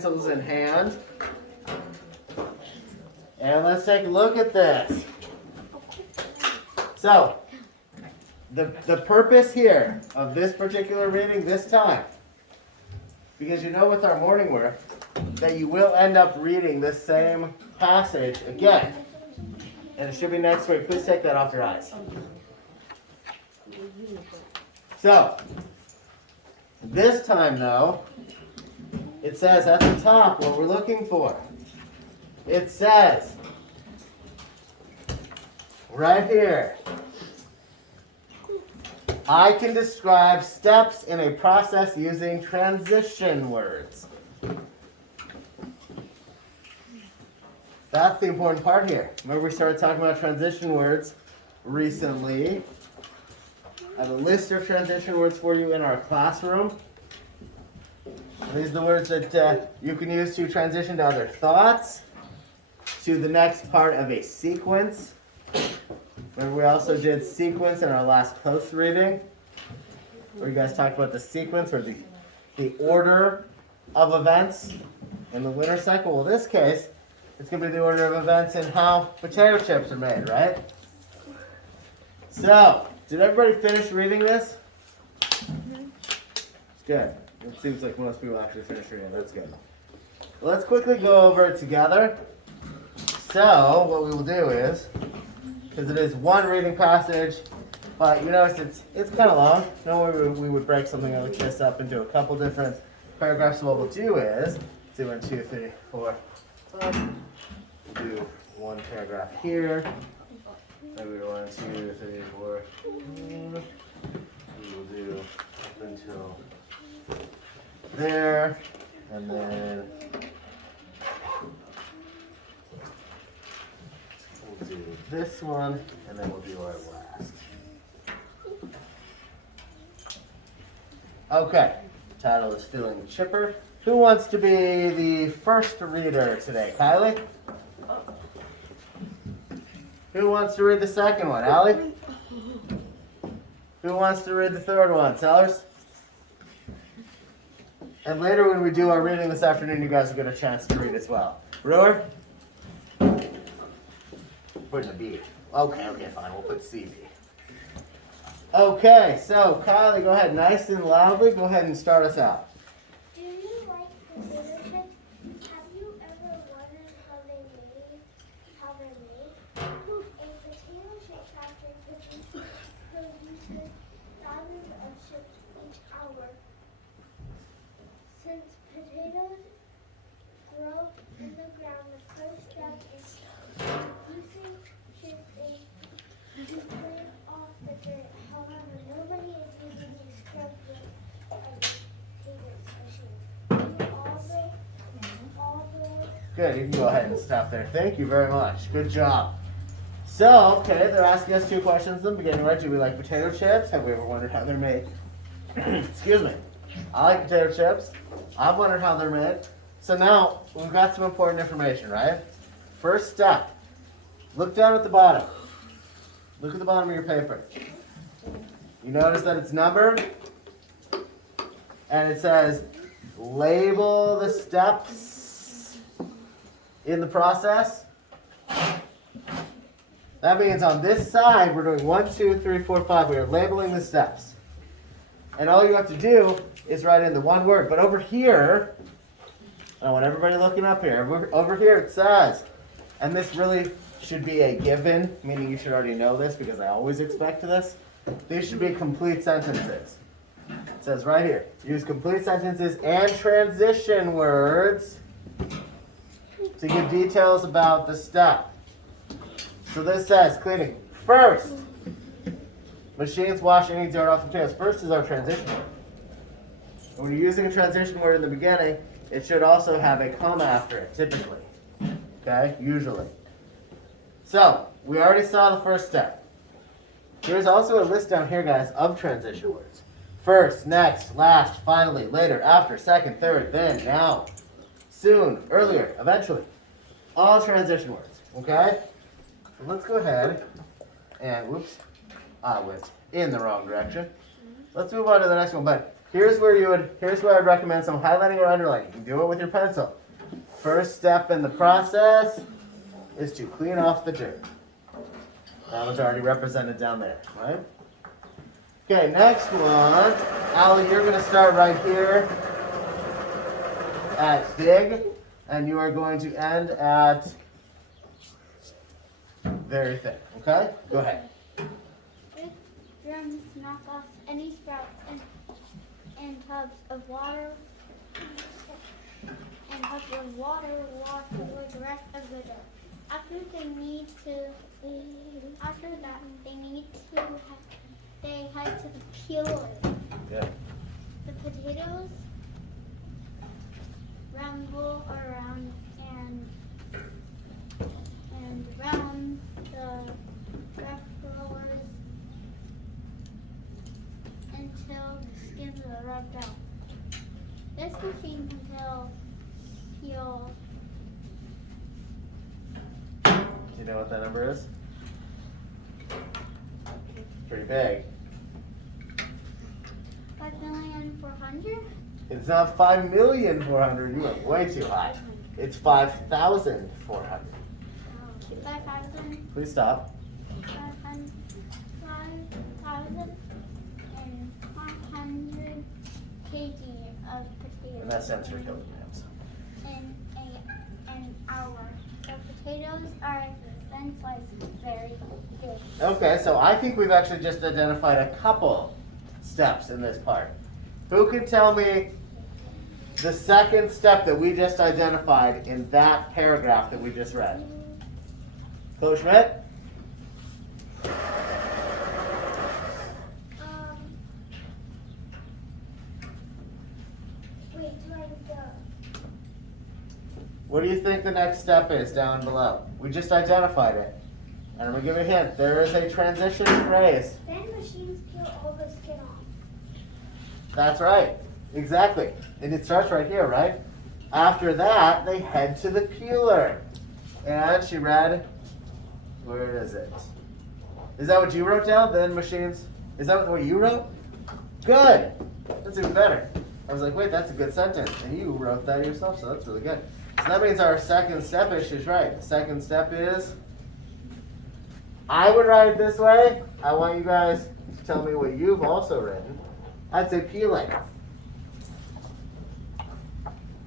pencils in hand. And let's take a look at this. So, the purpose here of this particular reading this time, because you know with our morning work that you will end up reading this same passage again. And it should be next week. Please take that off your eyes. So, this time though, it says at the top what we're looking for. It says, right here, I can describe steps in a process using transition words. That's the important part here. Remember we started talking about transition words recently. I have a list of transition words for you in our classroom. These are the words that you can use to transition to other thoughts, to the next part of a sequence. Remember we also did sequence in our last close reading, where you guys talked about the sequence or the order of events in the winter cycle. Well, in this case, it's going to be the order of events in how potato chips are made, right? So, did everybody finish reading this? Good. It seems like most people actually finished reading it. That's good. Well, let's quickly go over it together. So, what we will do is, because it is one reading passage, but you notice it's kind of long. Normally we would break something like this up into a couple different paragraphs. So what we'll do is, do 1, 2, 3, 4, 5. We'll do one paragraph here. Maybe 1, 2, 3, 4. We will do up until there, and then we'll do this one, and then we'll do our last. Okay, the title is Feeling Chipper. Who wants to be the first reader today? Kylie? Who wants to read the second one? Allie? Who wants to read the third one? Sellers? And later when we do our reading this afternoon, you guys will get a chance to read as well. Brewer? Put in a B. Okay, fine. We'll put CB. Okay, so Kylie, go ahead. Nice and loudly, go ahead and start us out. Do you like potato chips? Have you ever wondered how they're made? A potato chip factory produces thousands of chips each hour. Since potatoes grow in the ground, the first step is producing chips to clear off the dirt. However, nobody is using these scrubs with a potato machine. All those. Good, you can go ahead and stop there. Thank you very much. Good job. So, okay, they're asking us 2 questions in the beginning, right? Do we like potato chips? Have we ever wondered how they're made? Excuse me. I like potato chips. I've wondered how they're made. So now, we've got some important information, right? First step. Look down at the bottom. Look at the bottom of your paper. You notice that it's numbered? And it says, label the steps in the process. That means on this side, we're doing 1, 2, 3, 4, 5. We are labeling the steps. And all you have to do is write in the one word. But over here, I want everybody looking up here. Over here it says, and this really should be a given, meaning you should already know this because I always expect this. These should be complete sentences. It says right here, use complete sentences and transition words to give details about the step. So this says, cleaning. First, machines wash any dirt off the potatoes. First is our transition word. And when you're using a transition word in the beginning, it should also have a comma after it, typically. Okay, usually. So, we already saw the first step. There's also a list down here, guys, of transition words. First, next, last, finally, later, after, second, third, then, now, soon, earlier, eventually. All transition words, okay? So let's go ahead and, whoops, I went in the wrong direction. Let's move on to the next one, but here's where I'd recommend some highlighting or underlining. You can do it with your pencil. First step in the process is to clean off the dirt. That one's already represented down there, right? Okay, next one. Allie, you're going to start right here at big, and you are going to end at very thin, okay? Go ahead. Big drums knock off any sprouts and tubs of water wash away the rest of the dirt. After that, they head to the peeler. Yeah. The potatoes ramble around and around the rollers until the skins are rubbed out. This machine can peel. Do you know what that number is? Pretty big. 5,400,000? It's not 5,400,000. You went way too high. It's 5,400. 5,000. Please stop. 5,100 kg of potatoes. And that stands for kilograms. In an hour. The potatoes are then sliced very big. Okay, so I think we've actually just identified a couple steps in this part. Who can tell me the second step that we just identified in that paragraph that we just read? Chloe Schmidt? Wait, do I go? What do you think the next step is down below? We just identified it. And I'm going to give you a hint. There is a transition phrase. Then machines peel all the skin off. That's right. Exactly. And it starts right here, right? After that, they head to the peeler. And she read, where is it? Is that what you wrote down? Then machines, is that what you wrote? Good. That's even better. I was like, wait, that's a good sentence. And you wrote that yourself, so that's really good. So that means our second step is right. The second step is, I would write it this way. I want you guys to tell me what you've also written. I'd say peeling.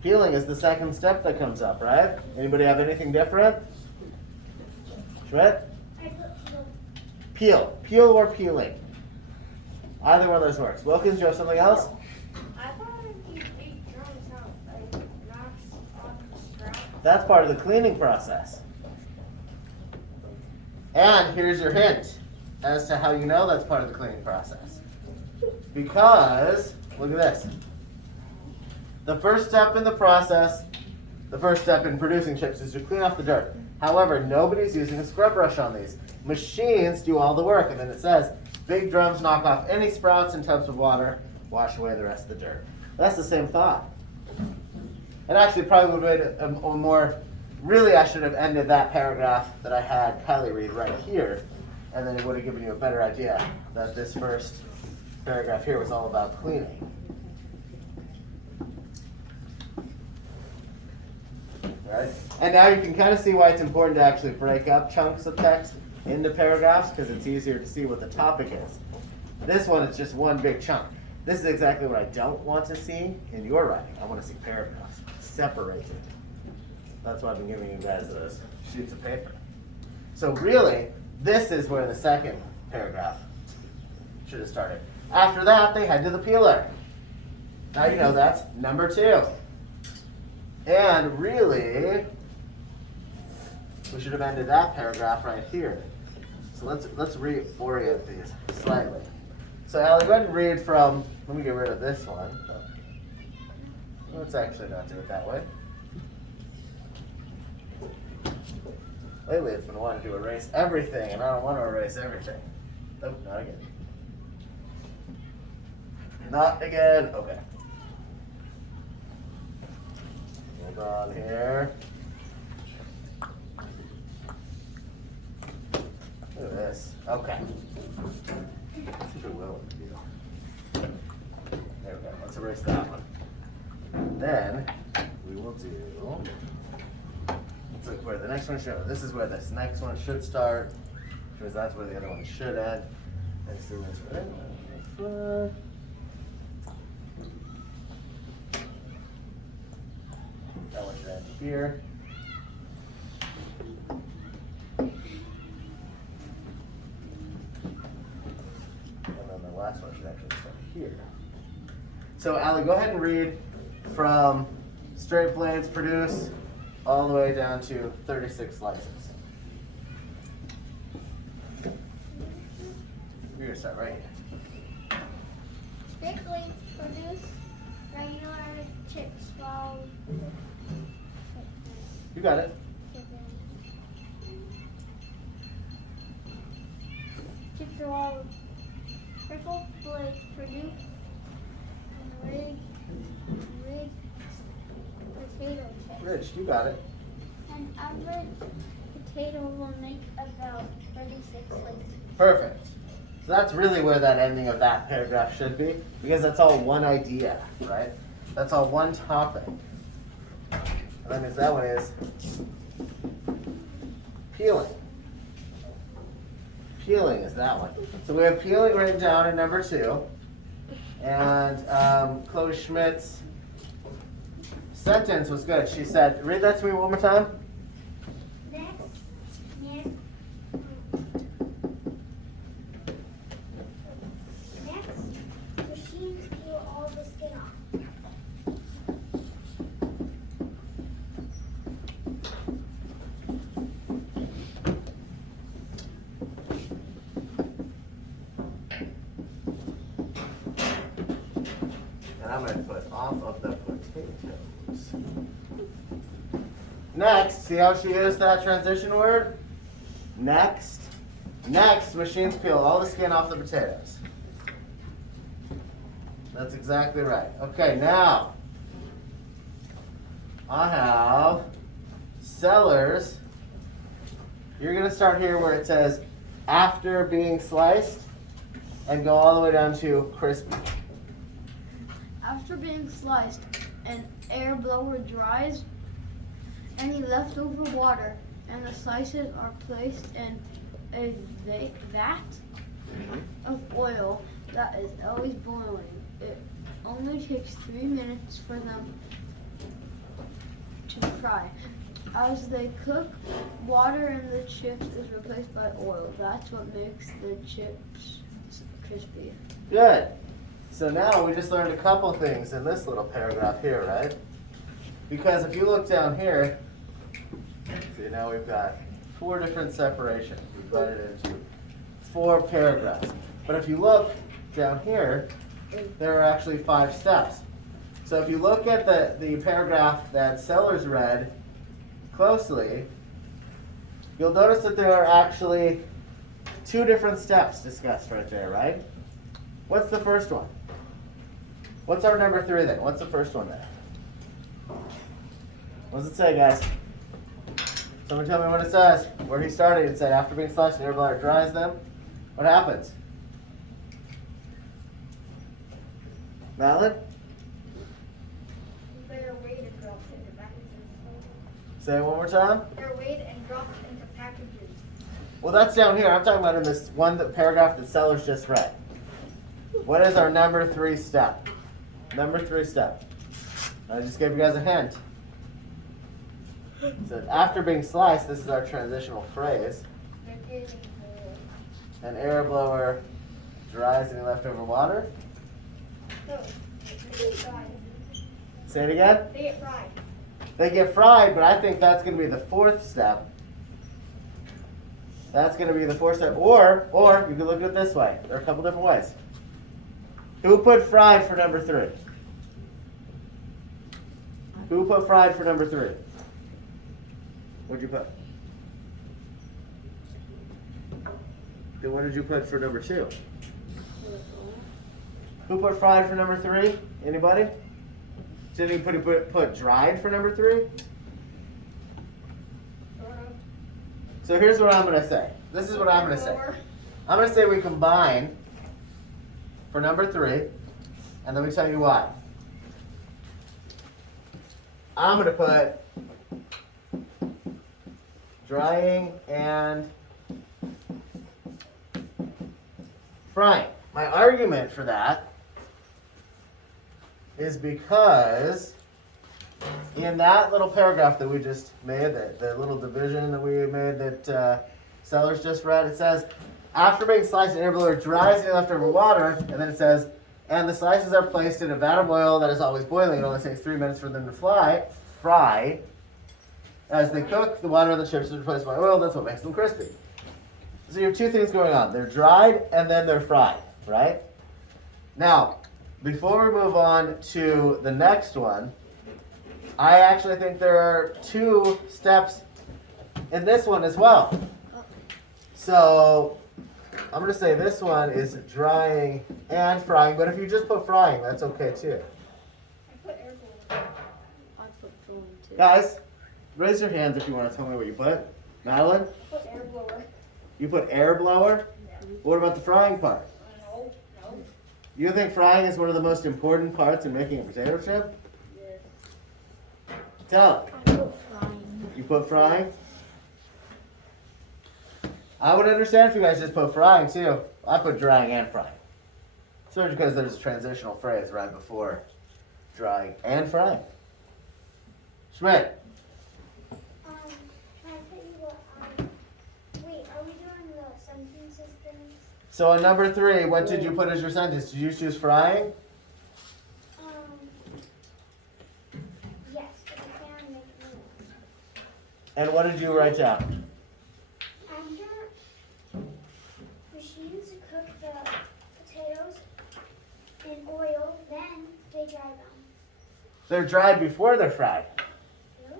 Peeling is the second step that comes up, right? Anybody have anything different? Schmidt? I put Peel. Peel or peeling. Either one of those works. Wilkins, you have something else? I thought these big drums out knocks off the scrap. That's part of the cleaning process. And here's your hint as to how you know that's part of the cleaning process. Because, look at this. The first step in the process, the first step in producing chips is to clean off the dirt. However, nobody's using a scrub brush on these. Machines do all the work, and then it says, big drums knock off any sprouts in tubs of water, wash away the rest of the dirt. That's the same thought. And actually probably would have made a more, really I should have ended that paragraph that I had Kylie read right here, and then it would have given you a better idea that this first paragraph here was all about cleaning. Right? And now you can kind of see why it's important to actually break up chunks of text into paragraphs, because it's easier to see what the topic is. This one is just one big chunk. This is exactly what I don't want to see in your writing. I want to see paragraphs separated. That's why I've been giving you guys those sheets of paper. So really, this is where the second paragraph should have started. After that, they head to the peeler. Now you know that's number 2. And really, we should have ended that paragraph right here. So let's reorient these slightly. So Allie, go ahead and read from, let me get rid of this one. Let's actually not do it that way. Lately it's been wanting to erase everything, and I don't want to erase everything. Nope, not again. Not again. Okay. Hold on here. Look at this. Okay. Let's see if it will. There we go. let's erase that one. And then we will do, let's look where the next one should. This is where this next one should start, because that's where the other one should end. Let's do this right. That one should end here. And then the last one should actually start here. So, Allie, go ahead and read from straight blades produce all the way down to 36 slices. You're going to start right here. Straight blades produce regular chips while You got it. chips are all rifle blades produce rig potato chips. Rich, you got it. An average potato will make about 36 slices. Perfect. So that's really where that ending of that paragraph should be, because that's all one idea, right? That's all one topic. And that means that one is peeling. Peeling is that one. So we have peeling written down in number 2. And Chloe Schmidt's sentence was good. She said, read that to me one more time. Next, machines peel all the skin off. And I'm going to put off of the potatoes. Next, see how she used that transition word? Next. Next, machines peel all the skin off the potatoes. That's exactly right. Okay, now I have sellers. You're going to start here where it says after being sliced and go all the way down to crispy. After being sliced, an air blower dries any leftover water, and the slices are placed in a vat of oil that is always boiling. It only takes 3 minutes for them to fry. As they cook, water in the chips is replaced by oil. That's what makes the chips crispy. Good. So now we just learned a couple things in this little paragraph here, right? Because if you look down here, see now we've got 4 different separations. We've divided it into 4 paragraphs. But if you look down here, there are actually 5 steps. So if you look at the paragraph that Sellers read closely, you'll notice that there are actually 2 different steps discussed right there, right? What's the first one? What's our number 3 then? What's the first one there? What does it say, guys? Someone tell me what it says. Where he started, it said after being sliced and air blower dries them. What happens? Valid? They're weighed and dropped into packages. Say it one more time. They're weighed and dropped into packages. Well, that's down here. I'm talking about in this one paragraph that Sellers just read. What is our number 3 step? Number 3 step. I just gave you guys a hint. So after being sliced, this is our transitional phrase. They're getting An air blower dries any leftover water. they get fried. Say it again. They get fried. They get fried, but I think that's going to be the 4th step. That's going to be the 4th step. Or you can look at it this way. There are a couple different ways. Who put fried for number 3? Who put fried for number 3? What'd you put? Then what did you put for number 2? Who put fried for number 3? Anybody? Did you put dried for number 3? So here's what I'm going to say. This is what I'm going to say. I'm going to say we combine for number 3, and let me tell you why. I'm going to put drying and frying. My argument for that is because in that little paragraph that we just made, the little division that we made that Sellers just read, it says, after being sliced, an air blower dries any leftover water, and then it says, and the slices are placed in a vat of oil that is always boiling. It only takes 3 minutes for them to fry. As they cook, the water on the chips is replaced by oil. That's what makes them crispy. So you have two things going on. They're dried and then they're fried, right? Now, before we move on to the next one, I actually think there are 2 steps in this one as well. So I'm going to say this one is drying and frying, but if you just put frying, that's okay too. I put air blower. I put phone too. Guys, raise your hands if you want to tell me what you put. Madeline, I put air blower. you put air blower? What about the frying part? No. You think frying is one of the most important parts in making a potato chip? Yes. Tell it. I put frying. You put frying? I would understand if you guys just put frying too. I put drying and frying. So because there's a transitional phrase right before drying and frying. Schmidt, Can I tell you what, wait, are we doing the sentence systems? so on number 3, what did you put as your sentence? Did you choose frying? Yes, but I can make new ones. And what did you write down? After machines cook the potatoes in oil, then they dry them. They're dried before they're fried. No?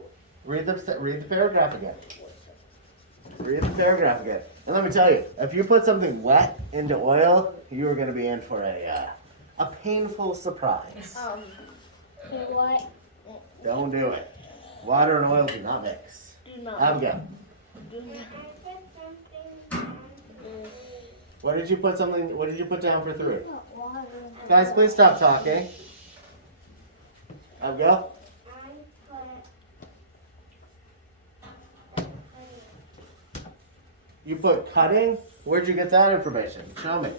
Read the paragraph again. Read the paragraph again. And let me tell you, if you put something wet into oil, you are going to be in for a painful surprise. What? Don't do it. Water and oil do not mix. Do not. Abigail, what did you put down for 3? Guys, please stop talking. Abigail? You put cutting? Where'd you get that information? Show me.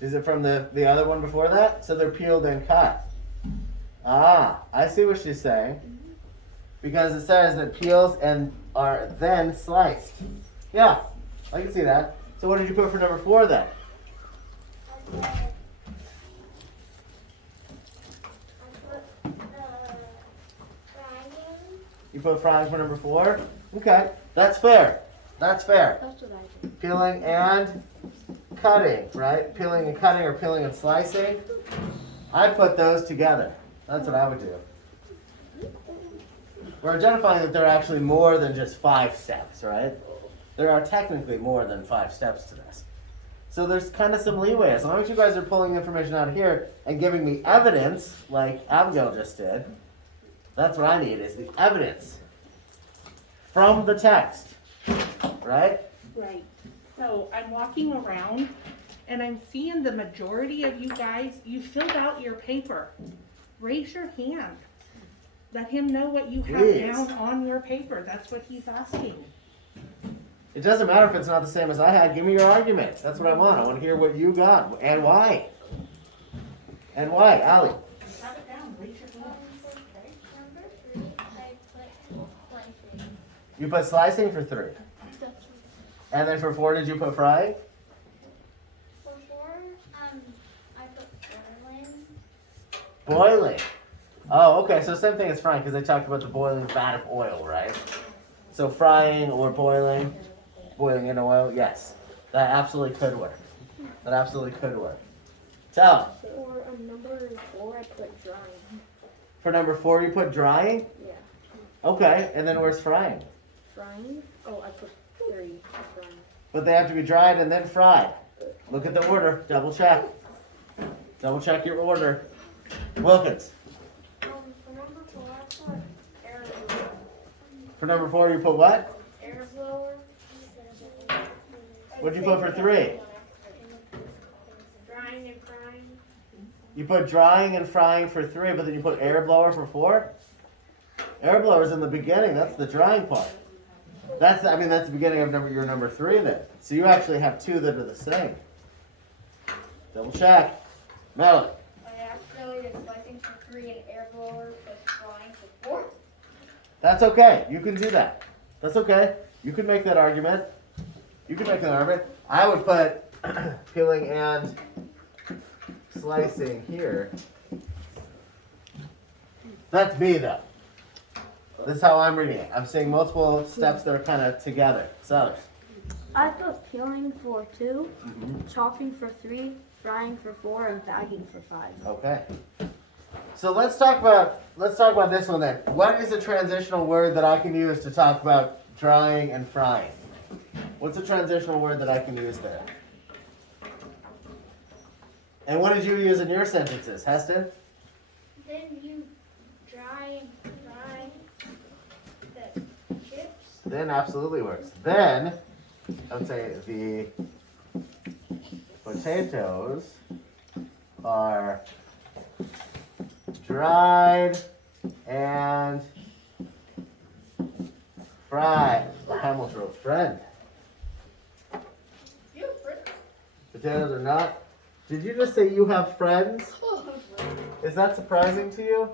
Is it from the other one before that? So they're peeled and cut. Ah, I see what she's saying. Because it says that peels and are then sliced. Yeah, I can see that. So what did you put for number 4 then? You put frying for number 4? Okay, that's fair. That's fair. That's what I did. Peeling and cutting, right? Peeling and cutting or peeling and slicing. I put those together. That's what I would do. We're identifying that there are actually more than just 5 steps, right? There are technically more than 5 steps to this. So there's kind of some leeway. As long as you guys are pulling information out of here and giving me evidence, like Abigail just did, that's what I need, is the evidence from the text, right? Right. So I'm walking around and I'm seeing the majority of you guys, you filled out your paper. Raise your hand. Let him know what you have Please. down on your paper. That's what he's asking. It doesn't matter if it's not the same as I had. Give me your argument. That's what I want. I want to hear what you got and why. And why, Allie? Have it down. Raise your hand. Number 3, I put slicing. You put slicing for 3. And then for 4, did you put frying? For 4, I put boiling. Boiling. Oh, okay. So same thing as frying because they talked about the boiling vat of oil, right? So frying or boiling in oil, yes. That absolutely could work. That absolutely could work. So, For number 4, I put drying. for number 4, you put drying? Yeah. Okay. And then where's frying? Frying? Oh, I put 3 for frying. But they have to be dried and then fried. Look at the order. Double check. Double check your order. Wilkins. For number 4, I put air blower. For number 4, you put what? Air blower. What'd you put for 3? You put drying and frying for 3, but then you put air blower for 4? Air blower's in the beginning, that's the drying part. That's the beginning of your number 3 then. So you actually have 2 that are the same. Double check. Madeline. I accidentally did slicing for 3 and air blower plus frying for 4. That's okay. You can do that. That's okay. You can make that argument. I would put peeling and slicing here. That's me though. This is how I'm reading it. I'm seeing multiple steps that are kind of together. Sellers. I put peeling for 2, chopping for 3, frying for 4, and bagging for 5. Okay. So let's talk about this one then. What is a transitional word that I can use to talk about drying and frying? What's a transitional word that I can use there? And what did you use in your sentences, Heston? Then you dry and fry the chips. Then absolutely works. Then I would say the potatoes are dried and fried. I almost wrote friend. You friends? Potatoes are not. Did you just say you have friends? Is that surprising to you?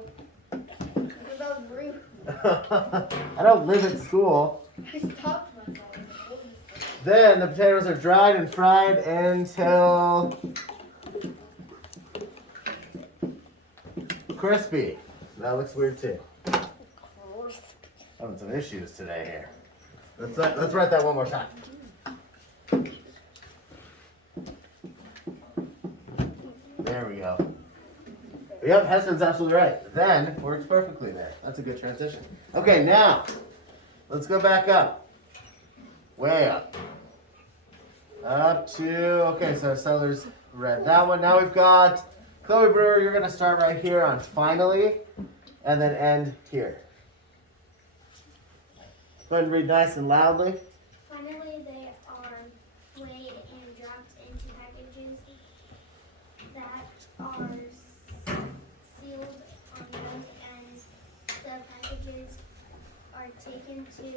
Because I was rude. I don't live at school. I stopped myself. Then the potatoes are dried and fried until crispy. That looks weird too. Having some issues today here. Let's write that one more time. There we go. Yep, Heston's absolutely right. Then works perfectly there. That's a good transition. Okay, now let's go back up. Way up. Up to, okay, so Sellers read that one. Now we've got Chloe Brewer, you're going to start right here on finally, and then end here. Go ahead and read nice and loudly. Finally, they are weighed and dropped into packages that are sealed on both ends. The packages are taken to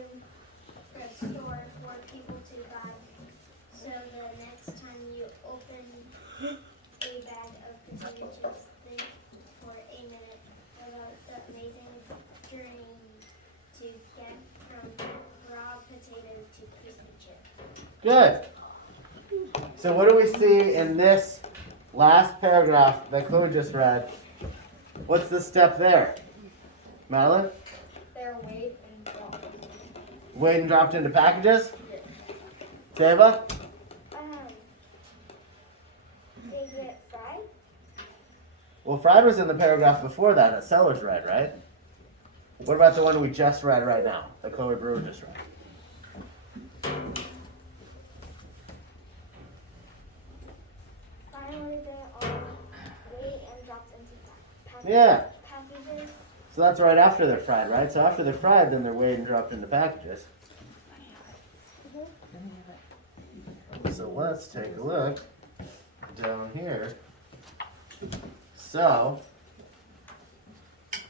the store for people to buy. So the next time you open a bag of potato chips, think for a minute about the amazing journey to get from raw potato to crispy chip. Good. So what do we see in this last paragraph that Chloe just read? What's the step there? Madeline? They're weighed and dropped. Weighed and dropped into packages? Tava? They get fried? Well, fried was in the paragraph before that Sellers read, right? What about the one we just read right now, that Chloe Brewer just read? Finally, they are weighed and dropped into Yeah. packages. So that's right after they're fried, right? So after they're fried, then they're weighed and dropped into packages. So let's take a look down here. So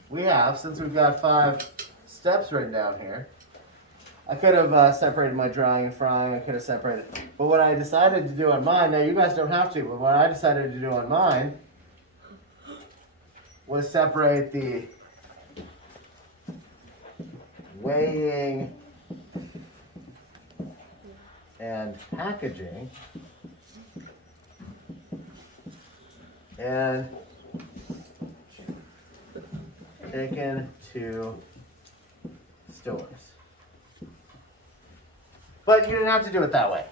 we have, since we've got 5 steps written down here, I could have separated my drying and frying. I could have separated. But what I decided to do on mine, now you guys don't have to, but what I decided to do on mine was separate the weighing and packaging and taken to stores. But you didn't have to do it that way.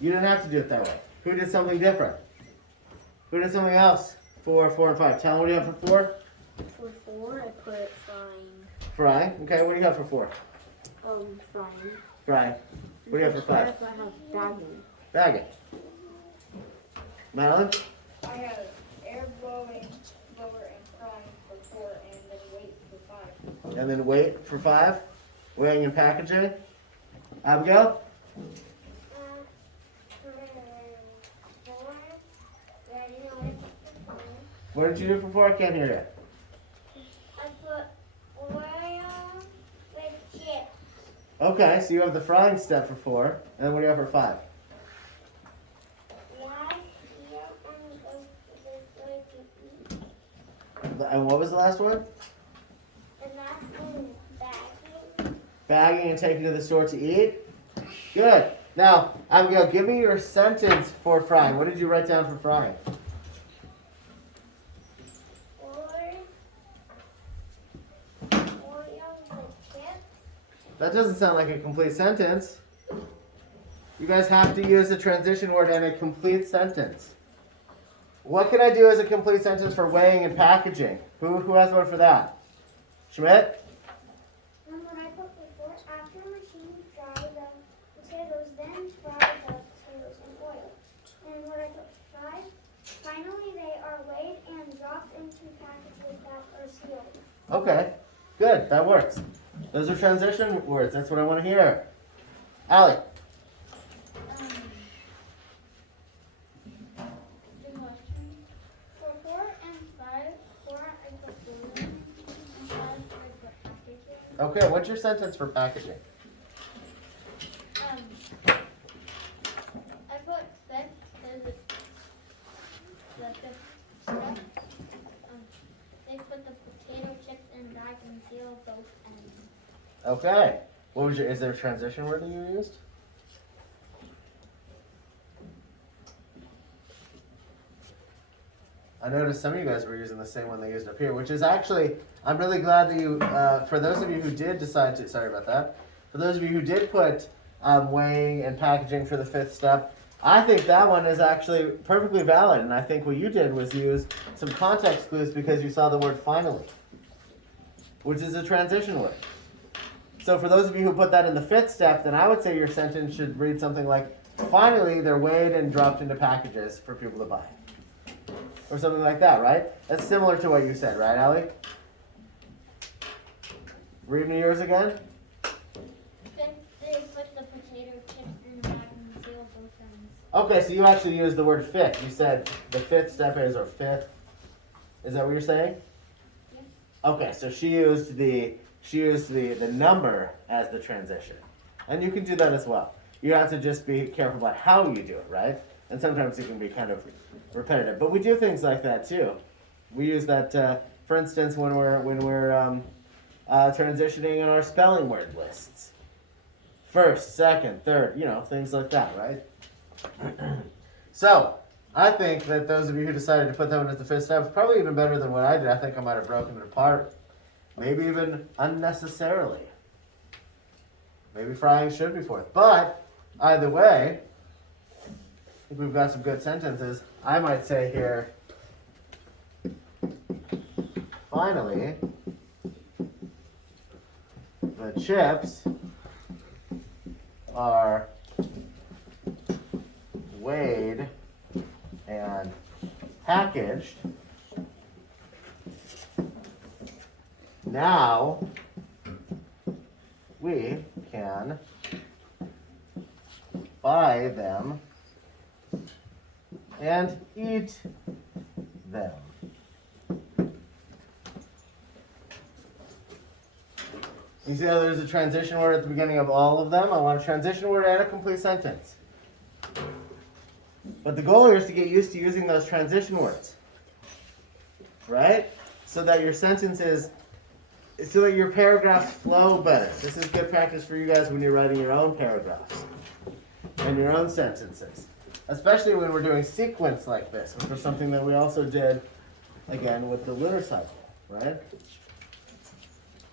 You didn't have to do it that way. Who did something different? Who did something else for 4 and 5? Tell them what do you have for 4? For 4, I put frying. Frying. Okay, what do you have for 4? Frying. Frying. What do you have for 5? I have bagging. Bagging. Madeline? I have air blowing, blower, and frying for 4, and then weight for 5. And then weight for 5? Weighing and packaging? Abigail? For 4, writing What did you do for 4? I can't hear you. I put oil with chips. Okay, so you have the frying step for 4. And then what do you have for 5? Last year and go to the store to eat. And what was the last one? The last one is bagging. Bagging and taking to the store to eat. Good. Now, Abigail, give me your sentence for frying. What did you write down for frying? Oil with chips. That doesn't sound like a complete sentence. You guys have to use a transition word and a complete sentence. What can I do as a complete sentence for weighing and packaging? Who has one for that? Schmidt? And what I put before, after machines dry the potatoes, then fry the potatoes in oil. And what I put 5, finally they are weighed and dropped into packages that are sealed. Okay, good. That works. Those are transition words. That's what I want to hear. Allie? For 4 and 5, 4 I put balloon, and 5 I put packaging. Okay, what's your sentence for packaging? I put 6 because it's the 5th step. They put the potato chips in bag and seal both ends. Okay. What was is there a transition word that you used? I noticed some of you guys were using the same one they used up here, which is actually, I'm really glad that you, for those of you who did decide to, sorry about that, for those of you who did put weighing and packaging for the 5th step, I think that one is actually perfectly valid, and I think what you did was use some context clues because you saw the word finally, which is a transition word. So for those of you who put that in the 5th step, then I would say your sentence should read something like, finally they're weighed and dropped into packages for people to buy. Or something like that, right? That's similar to what you said, right, Allie? Read me yours again. Then they put the potato chips in the bag and seal both ends. Okay, so you actually used the word 5th. You said the 5th step is, or 5th. Is that what you're saying? Yes. Okay, so she used the number as the transition. And you can do that as well. You have to just be careful about how you do it, right? And sometimes it can be kind of repetitive. But we do things like that too. We use that, for instance, when we're transitioning in our spelling word lists. First, second, third, things like that, right? So, I think that those of you who decided to put that one as the 5th step is probably even better than what I did. I think I might have broken it apart. Maybe even unnecessarily. Maybe frying should be 4th. But, either way, I think we've got some good sentences. I might say here, finally, the chips are weighed and packaged. Now we can buy them and eat them. You see how there's a transition word at the beginning of all of them? I want a transition word and a complete sentence. But the goal here is to get used to using those transition words. Right? So that your sentences, so that your paragraphs flow better. This is good practice for you guys when you're writing your own paragraphs and your own sentences. Especially when we're doing sequence like this, which was something that we also did, again, with the lunar cycle, right?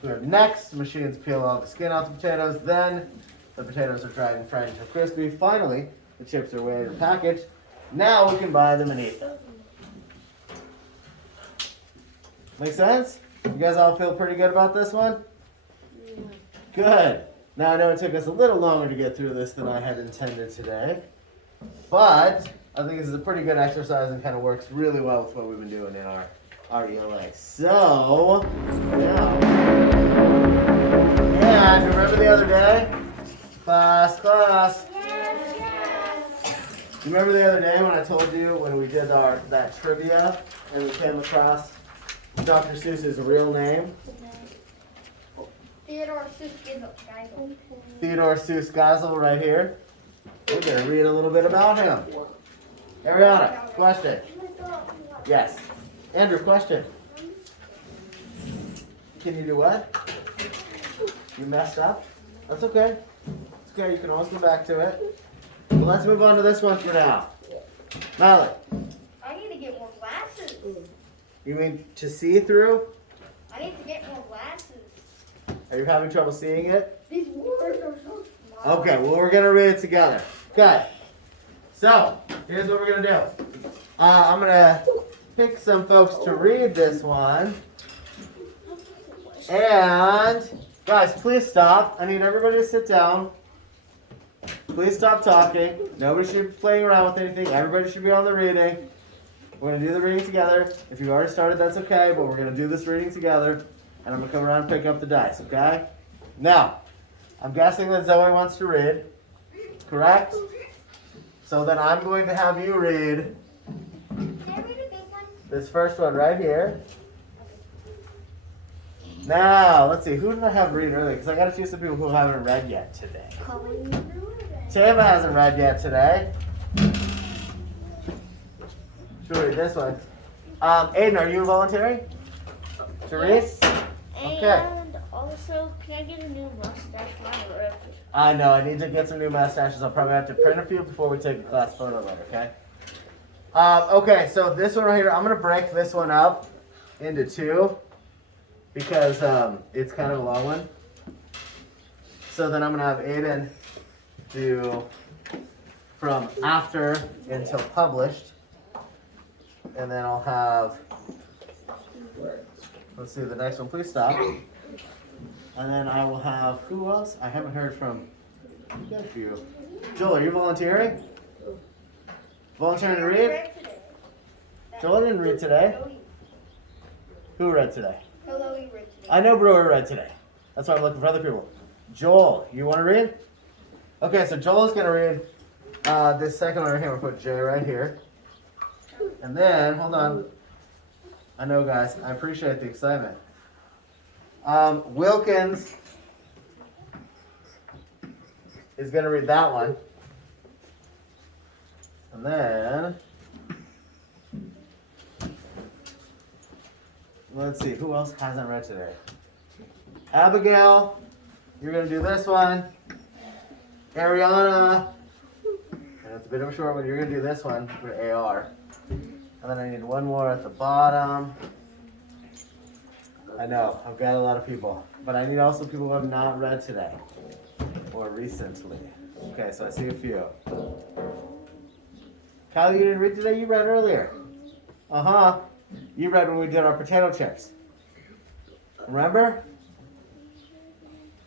So next, machines peel all the skin off the potatoes. Then, the potatoes are dried and fried until crispy. Finally, the chips are weighed and packaged. Now we can buy them and eat them. Make sense? You guys all feel pretty good about this one? Yeah. Good. Now I know it took us a little longer to get through this than I had intended today. But I think this is a pretty good exercise and kind of works really well with what we've been doing in our ELA. So, yeah. And remember the other day? Class. Yes, yes. You remember the other day when I told you when we did that trivia and we came across Dr. Seuss's real name? Theodor Seuss Geisel. Theodor Seuss Geisel right here. We're going to read a little bit about him. Ariana, question. Yes. Andrew, question. Can you do what? You messed up? That's okay. It's okay, you can always go back to it. Well, let's move on to this one for now. Molly, I need to get more glasses. you mean to see through? I need to get more glasses. Are you having trouble seeing it? These words are so small. Okay, well, we're going to read it together. Okay. So, here's what we're going to do. I'm going to pick some folks to read this one. And, guys, please stop. I need everybody to sit down. Please stop talking. Nobody should be playing around with anything. Everybody should be on the reading. We're going to do the reading together. If you've already started, that's okay, but we're going to do this reading together. And I'm going to come around and pick up the dice, okay? Now, I'm guessing that Zoe wants to read, correct? So then I'm going to have you read Can I read a big one? this first one right here. Now, let's see, who did I have read earlier? Because I got to choose some people who haven't read yet today. Tama hasn't read yet today. Should we read this one? Aiden, are you voluntary to read? Okay. And also, can I get a new mustache? Mine ripped. I know, I need to get some new mustaches. I'll probably have to print a few before we take a class photo later, okay? Okay, so this one right here, I'm going to break this one up into two because it's kind of a long one. So then I'm going to have Aiden do from after until published. And then I'll have, let's see, the next one, please stop. And then I will have, who else? I haven't heard from, got a few. Joel, are you volunteering? Volunteering to read? Joel didn't read today. Who read today? Hello, you read today. I know Brewer read today. That's why I'm looking for other people. Joel, you want to read? Okay, so Joel's going to read this second one right here. We'll put J right here. And then, hold on. I know, guys. I appreciate the excitement. Wilkins is going to read that one. And then, let's see, who else hasn't read today? Abigail, you're going to do this one. Ariana, and it's a bit of a short one, you're going to do this one for AR. And then I need one more at the bottom. I know, I've got a lot of people. But I need also people who have not read today. Or recently. Okay, so I see a few. Kyle, you didn't read today? You read earlier. Uh-huh. You read when we did our potato chips. Remember?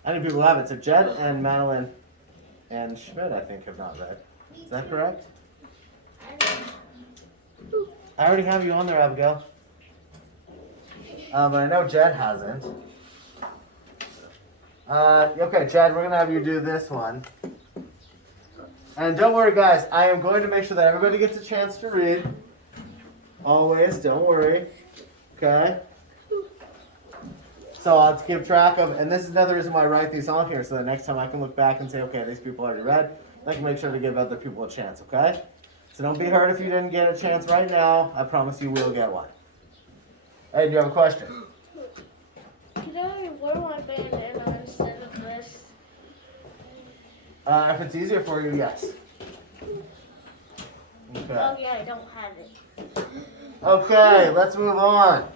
How many people have it? So Jed and Madeline and Schmidt, I think, have not read. Is that correct? I already have you on there, Abigail. But I know Jed hasn't. Okay, Jed, we're going to have you do this one. And don't worry, guys. I am going to make sure that everybody gets a chance to read. Always, don't worry. Okay? So I'll keep track of, and this is another reason why I write these on here, so that next time I can look back and say, okay, these people already read. I can make sure to give other people a chance, okay? So don't be hurt if you didn't get a chance right now. I promise you will get one. Hey, do you have a question? Can I wear my bandana instead of this? If it's easier for you, yes. Okay. Oh yeah, I don't have it. Okay, let's move on.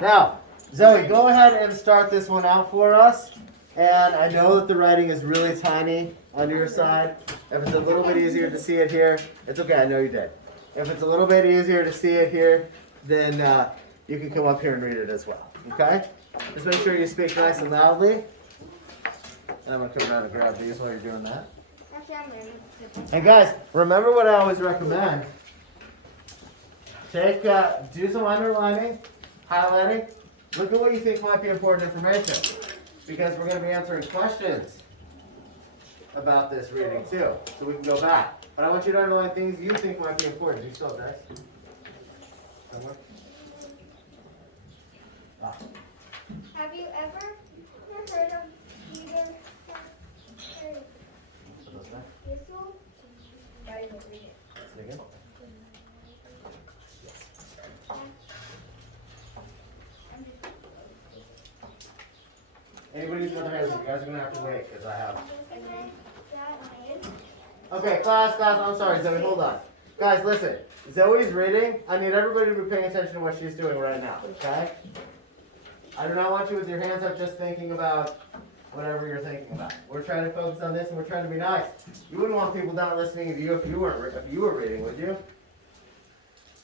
Now, Zoe, go ahead and start this one out for us. And I know that the writing is really tiny on your side. If it's a little bit easier to see it here, it's okay, I know you did. If it's a little bit easier to see it here, then you can come up here and read it as well, okay? Just make sure you speak nice and loudly. And I'm going to come around and grab these while you're doing that. Actually, I'm ready. And guys, remember what I always recommend. Take, do some underlining, highlighting. Look at what you think might be important information. Because we're going to be answering questions about this reading too. So we can go back. But I want you to underline things you think might be important. You still have dice? Somewhere? Ah. Have you ever heard of Theodor What was that? Geisel? Geisel, read it. Say again? Anybody who's another hand, you guys are going to have to wait because I have. Okay, class, I'm sorry, Zoe, hold on. Guys, listen. Zoe's reading. I need everybody to be paying attention to what she's doing right now, okay? I do not want you with your hands up just thinking about whatever you're thinking about. We're trying to focus on this and we're trying to be nice. You wouldn't want people not listening to you if you were reading, would you?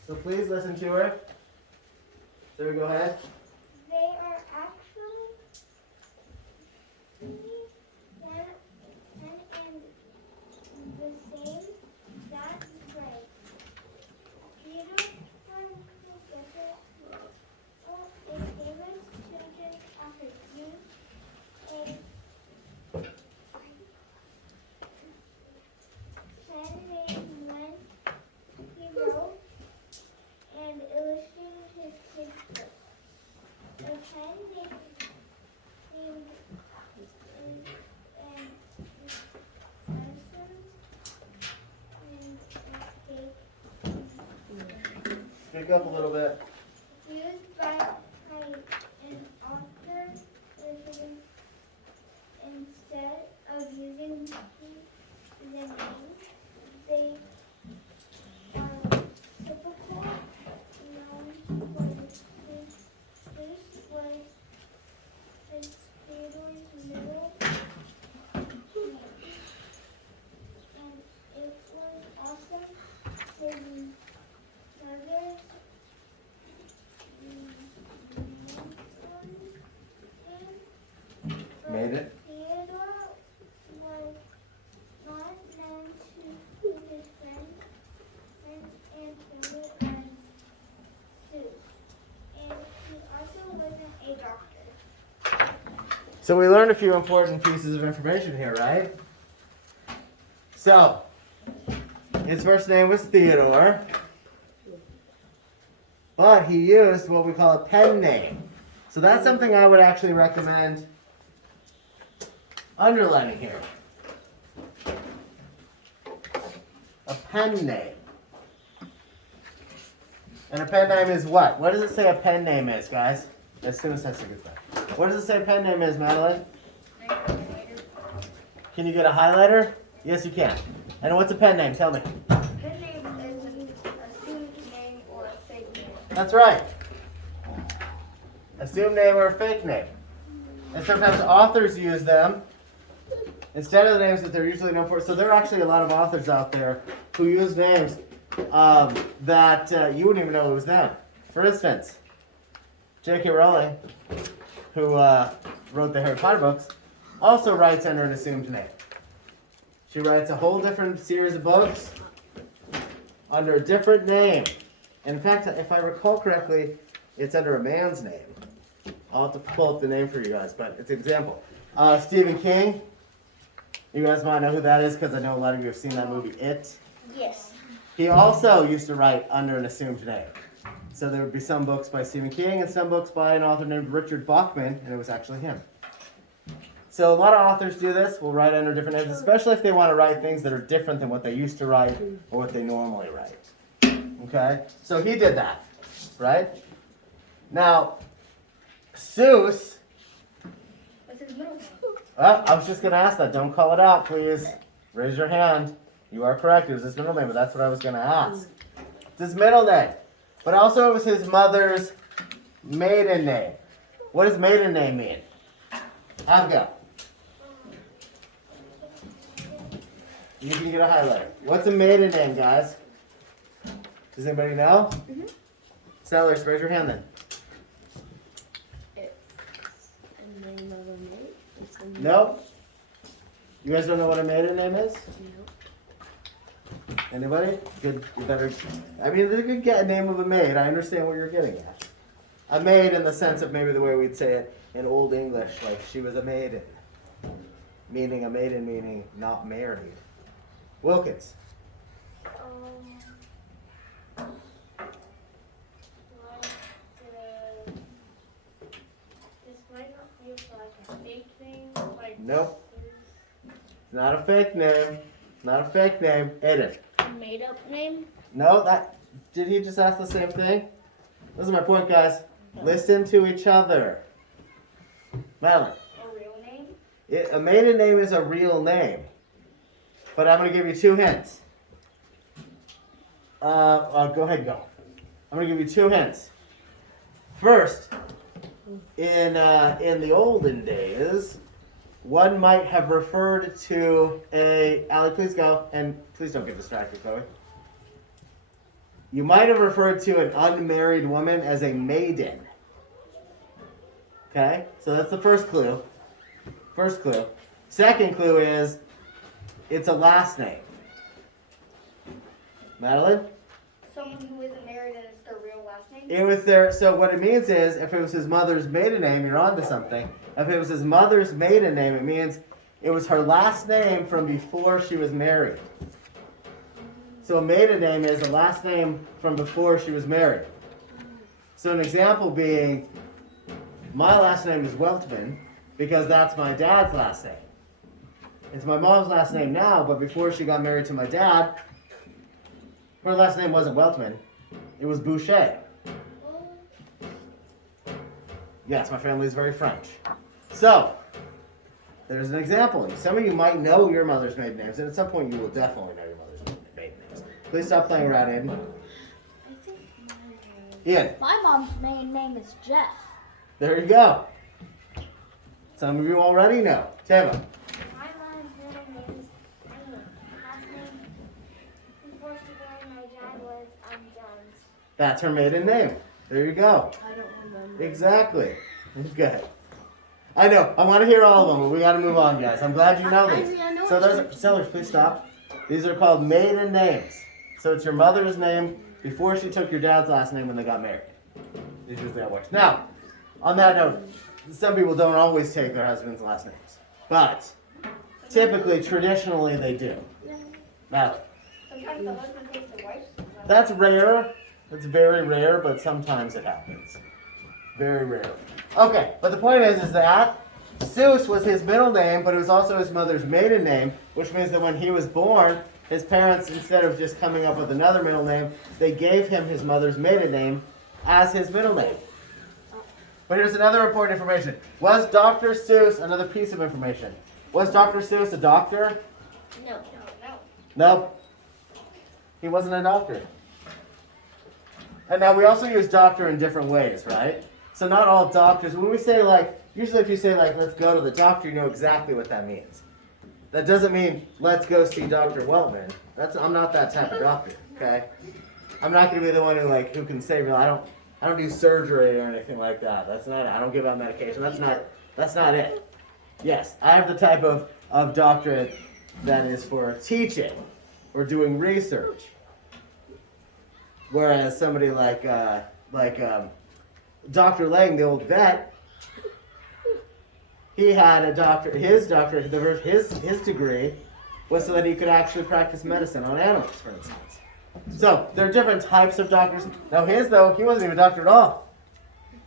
So please listen to her. Zoe, go ahead. They are actually one and the same. That's right. Theodor Geisel is famous children author. Used a pen name when he wrote and illustrated his kids' books. A pen named and Speak up a little bit. used by an author instead of using the name. They are typical nouns for this was Theodor's middle name. And it was also his mother's Made it? Theodor was not known to his friends and family as Seuss. And he also wasn't a doctor. So we learned a few important pieces of information here, right? So, his first name was Theodor, but he used what we call a pen name. So that's something I would actually recommend underlining here. A pen name. And a pen name is what? What does it say a pen name is, guys? As soon as that's a good thing. What does it say a pen name is, Madeline? Can you get a highlighter? Yes, you can. And what's a pen name? Tell me. Pen name is an assumed name or a fake name. That's right. Assumed name or a fake name. And sometimes authors use them instead of the names that they're usually known for. So there are actually a lot of authors out there who use names that you wouldn't even know it was them. For instance, J.K. Rowling, who wrote the Harry Potter books, also writes under an assumed name. She writes a whole different series of books under a different name. And in fact, if I recall correctly, it's under a man's name. I'll have to pull up the name for you guys, but it's an example. Stephen King. You guys might know who that is because I know a lot of you have seen that movie, It. Yes. He also used to write under an assumed name. So there would be some books by Stephen King and some books by an author named Richard Bachman, and it was actually him. So a lot of authors do this, will write under different names, especially if they want to write things that are different than what they used to write or what they normally write. Okay? So he did that, right? Now, Seuss, What's his middle name? I was just going to ask that. Don't call it out, please. Raise your hand. You are correct. It was his middle name, but that's what I was going to ask. It's his middle name. But also it was his mother's maiden name. What does maiden name mean? Have a go. You can get a highlighter. What's a maiden name, guys? Does anybody know? Sellers, raise your hand then. It's a name of a mate. It's a name. Nope. You guys don't know what a maiden name is? Nope. Anybody? Good. You better. I mean, they could get a name of a maid. I understand what you're getting at. A maid in the sense of maybe the way we'd say it in Old English, like she was a maiden. Meaning a maiden, meaning not married. Wilkins. This might not be like a fake name, like. Nope. It's not a fake name. Not a fake name. Aiden. A made up name? No, did he just ask the same thing? This is my point, guys. Listen to each other. Madeline. A real name? A maiden name is a real name. But I'm going to give you 2 hints. Go ahead and go. I'm going to give you 2 hints. First, in the olden days, one might have referred to Allie, please go, and please don't get distracted, Chloe. You might have referred to an unmarried woman as a maiden. Okay, so that's the first clue. First clue. Second clue is it's a last name. Madeline? Someone who isn't married and it's their real last name? It was their. So what it means is, if it was his mother's maiden name, you're on to something. If it was his mother's maiden name, it means it was her last name from before she was married. So a maiden name is a last name from before she was married. So an example being, my last name is Weltman because that's my dad's last name. It's my mom's last name now, but before she got married to my dad, her last name wasn't Weltman. It was Boucher. Yes, my family is very French. So, there's an example. Some of you might know your mother's maiden names, and at some point you will definitely know your mother's maiden names. Please stop playing around, Aiden. I think Ian, my mom's main name is Jeff. there you go. Some of you already know. Tama. My mom's middle name is last name before she married my dad was Jones. That's her maiden name. There you go. I don't remember. Exactly. Okay. I know. I want to hear all of them, but we got to move on, guys. I'm glad you know these. I know So it's those sellers, please stop. These are called maiden names. So it's your mother's name before she took your dad's last name when they got married. This is usually how it works. Now, on that note, some people don't always take their husband's last names, but typically, traditionally, they do. Now, Sometimes the husband takes the wife's. that's rare. It's very rare, but sometimes it happens. Very rare. Okay, but the point is that Seuss was his middle name, but it was also his mother's maiden name, which means that when he was born, his parents, instead of just coming up with another middle name, they gave him his mother's maiden name as his middle name. But here's another important information. Was Dr. Seuss, another piece of information, was Dr. Seuss a doctor? No. No. He wasn't a doctor. And now we also use doctor in different ways, right? So not all doctors, when we say usually if you say let's go to the doctor, you know exactly what that means. That doesn't mean let's go see Dr. Weltman. I'm not that type of doctor, okay? I'm not gonna be the one who can save your life. I don't do surgery or anything like that. That's not it. I don't give out medication. That's not it. Yes, I have the type of doctorate that is for teaching or doing research. Whereas somebody like Dr. Lang, the old vet, he had his degree was so that he could actually practice medicine on animals, for instance. So there are different types of doctors. Now his, though, he wasn't even a doctor at all.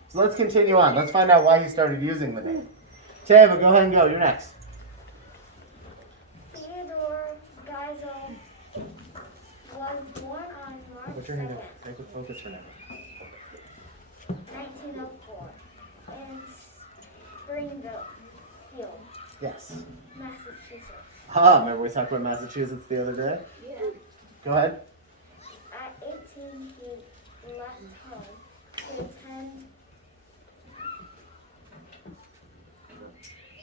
So let's continue on. Let's find out why he started using the name. Tava, go ahead and go. You're next. Theodor Geisel was born on March Put your hand 2nd, up. Take a focus for now. 1904, in Springfield, Yes. Massachusetts. Remember we talked about Massachusetts the other day? Yeah. Go ahead. At 18, he left home to attend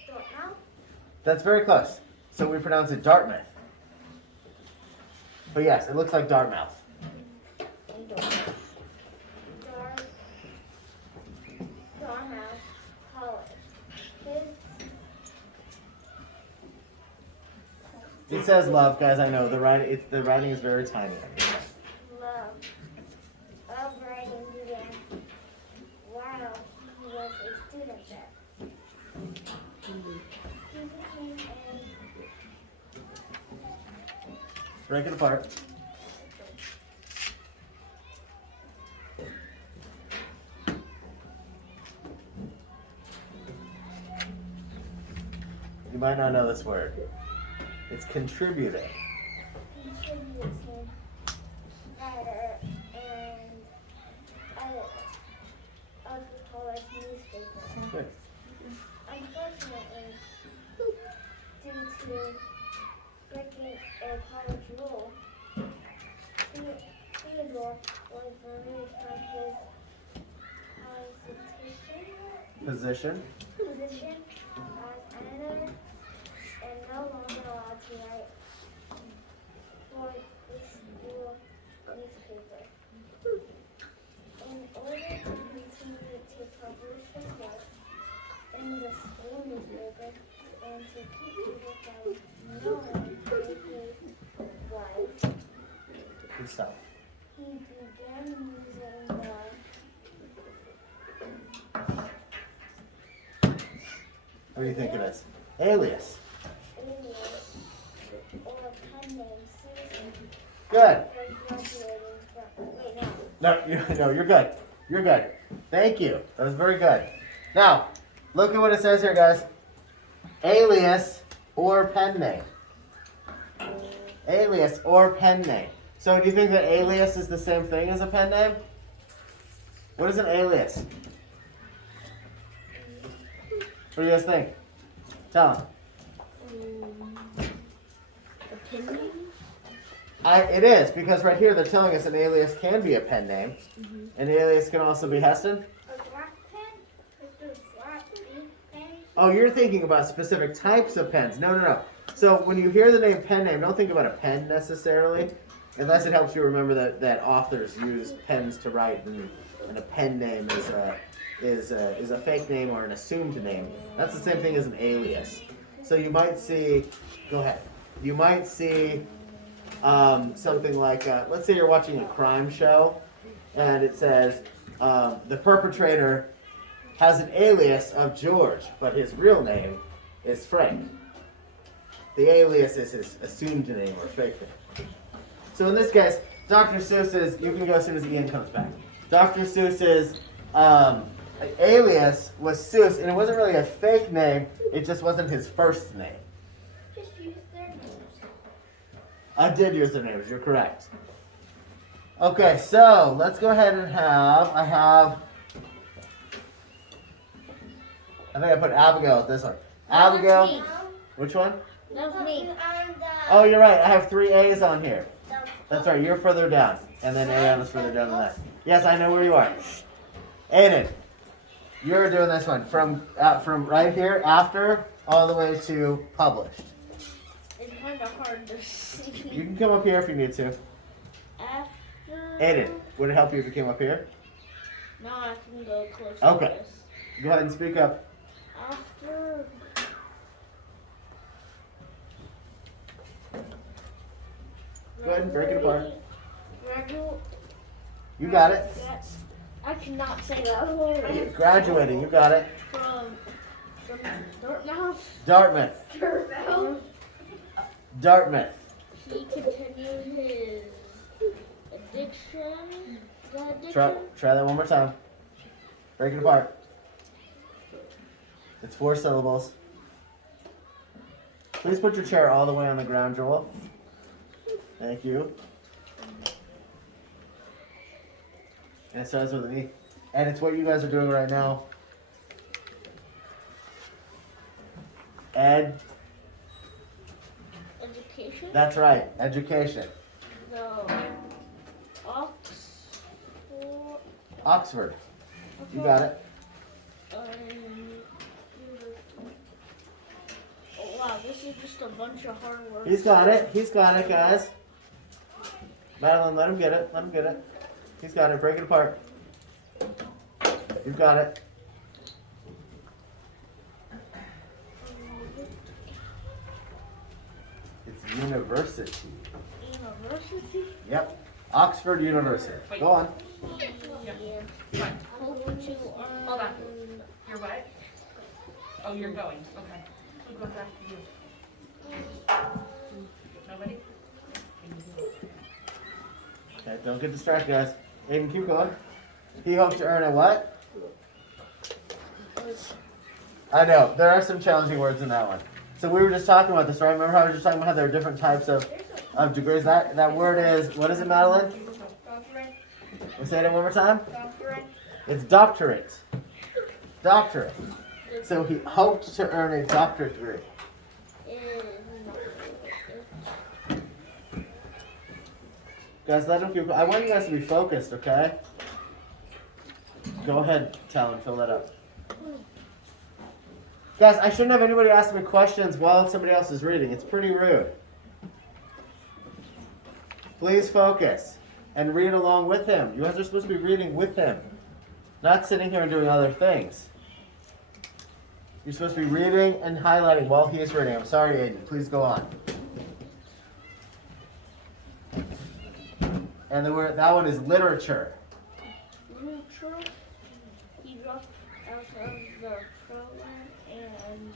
Dartmouth. That's very close. So we pronounce it Dartmouth. But yes, it looks like Dartmouth. Dartmouth College. It says love, guys. I know the writing is very tiny. His love of writing began while he was a student there. He became Break it apart. You might not know this word. It's contributing. Contributing writer and editor of the college newspaper. Good. Unfortunately, due to breaking a college rule, Theodor was removed from his Position. position as editor and no longer allowed to write for the school newspaper. In order to continue to publish his work in the school newspaper and to keep people from knowing who he was, Good stuff. he began using the What do you think it is? Alias. alias or pen name Susan Good. for graduating from. Wait, no. No, you're good. You're good. Thank you. That was very good. Now, look at what it says here, guys. Alias or pen name. Alias or pen name. So do you think that alias is the same thing as a pen name? What is an alias? What do you guys think? Tell them. A pen name? It is, because right here they're telling us an alias can be a pen name. An alias can also be Heston. A black pen? With the black ink pen? Oh, you're thinking about specific types of pens. No. So when you hear the name pen name, don't think about a pen necessarily, unless it helps you remember that authors use pens to write, and a pen name is a fake name or an assumed name. That's the same thing as an alias. So you might see, go ahead. You might see something like, let's say you're watching a crime show, and it says the perpetrator has an alias of George, but his real name is Frank. The alias is his assumed name or fake name. So in this case, Dr. Seuss's, you can go as soon as Ian comes back. Dr. Seuss's alias was Seuss, and it wasn't really a fake name, it just wasn't his first name. Just use their names. I did use their names, you're correct. Okay, so let's go ahead and I think I put Abigail at this one. Abigail, which one? That's me. Oh, you're right, I have 3 A's on here. That's right, you're further down, and then Ayan is further down than that. Yes, I know where you are. Aiden, you're doing this one from right here, after, all the way to published. It's kind of hard to see. You can come up here if you need to. After. Aiden, would it help you if you came up here? No, I can go closer. Okay. To this. Go ahead and speak up. After. Go ahead and break it apart. Graduate. You got it. I cannot say that word. Graduating, you got it. From Dartmouth. Dartmouth. Dartmouth. He continued his addiction. Try that one more time. Break it apart. It's 4 syllables. Please put your chair all the way on the ground, Joel. Thank you. And it starts with an E. And it's what you guys are doing right now. Education. That's right. Education. No. Oxford. You got it. Oh wow, this is just a bunch of hard words. He's got it. He's got it, guys. Madeline, let him get it. Let him get it. He's got it. Break it apart. You've got it. It's university. University? Yep. Oxford University. Go on. What? Hope to earn. Hold on. You're what? Oh, you're going. Okay. Who goes after you? Nobody? Okay, don't get distracted, guys. Aiden, keep going. He hopes to earn a what? I know. There are some challenging words in that one. So we were just talking about this, right? Remember how we were just talking about how there are different types of degrees? That word is, what is it, Madeline? Doctorate. We say it one more time? Doctorate. It's doctorate. Doctorate. So he hoped to earn a doctorate degree. Guys, let him keep. I want you guys to be focused, okay? Go ahead, Talon, fill that up. Guys, I shouldn't have anybody ask me questions while somebody else is reading. It's pretty rude. Please focus and read along with him. You guys are supposed to be reading with him, not sitting here and doing other things. You're supposed to be reading and highlighting while he is reading. I'm sorry, Aiden. Please go on. And the word, that one is literature. Literature. He dropped out of the program and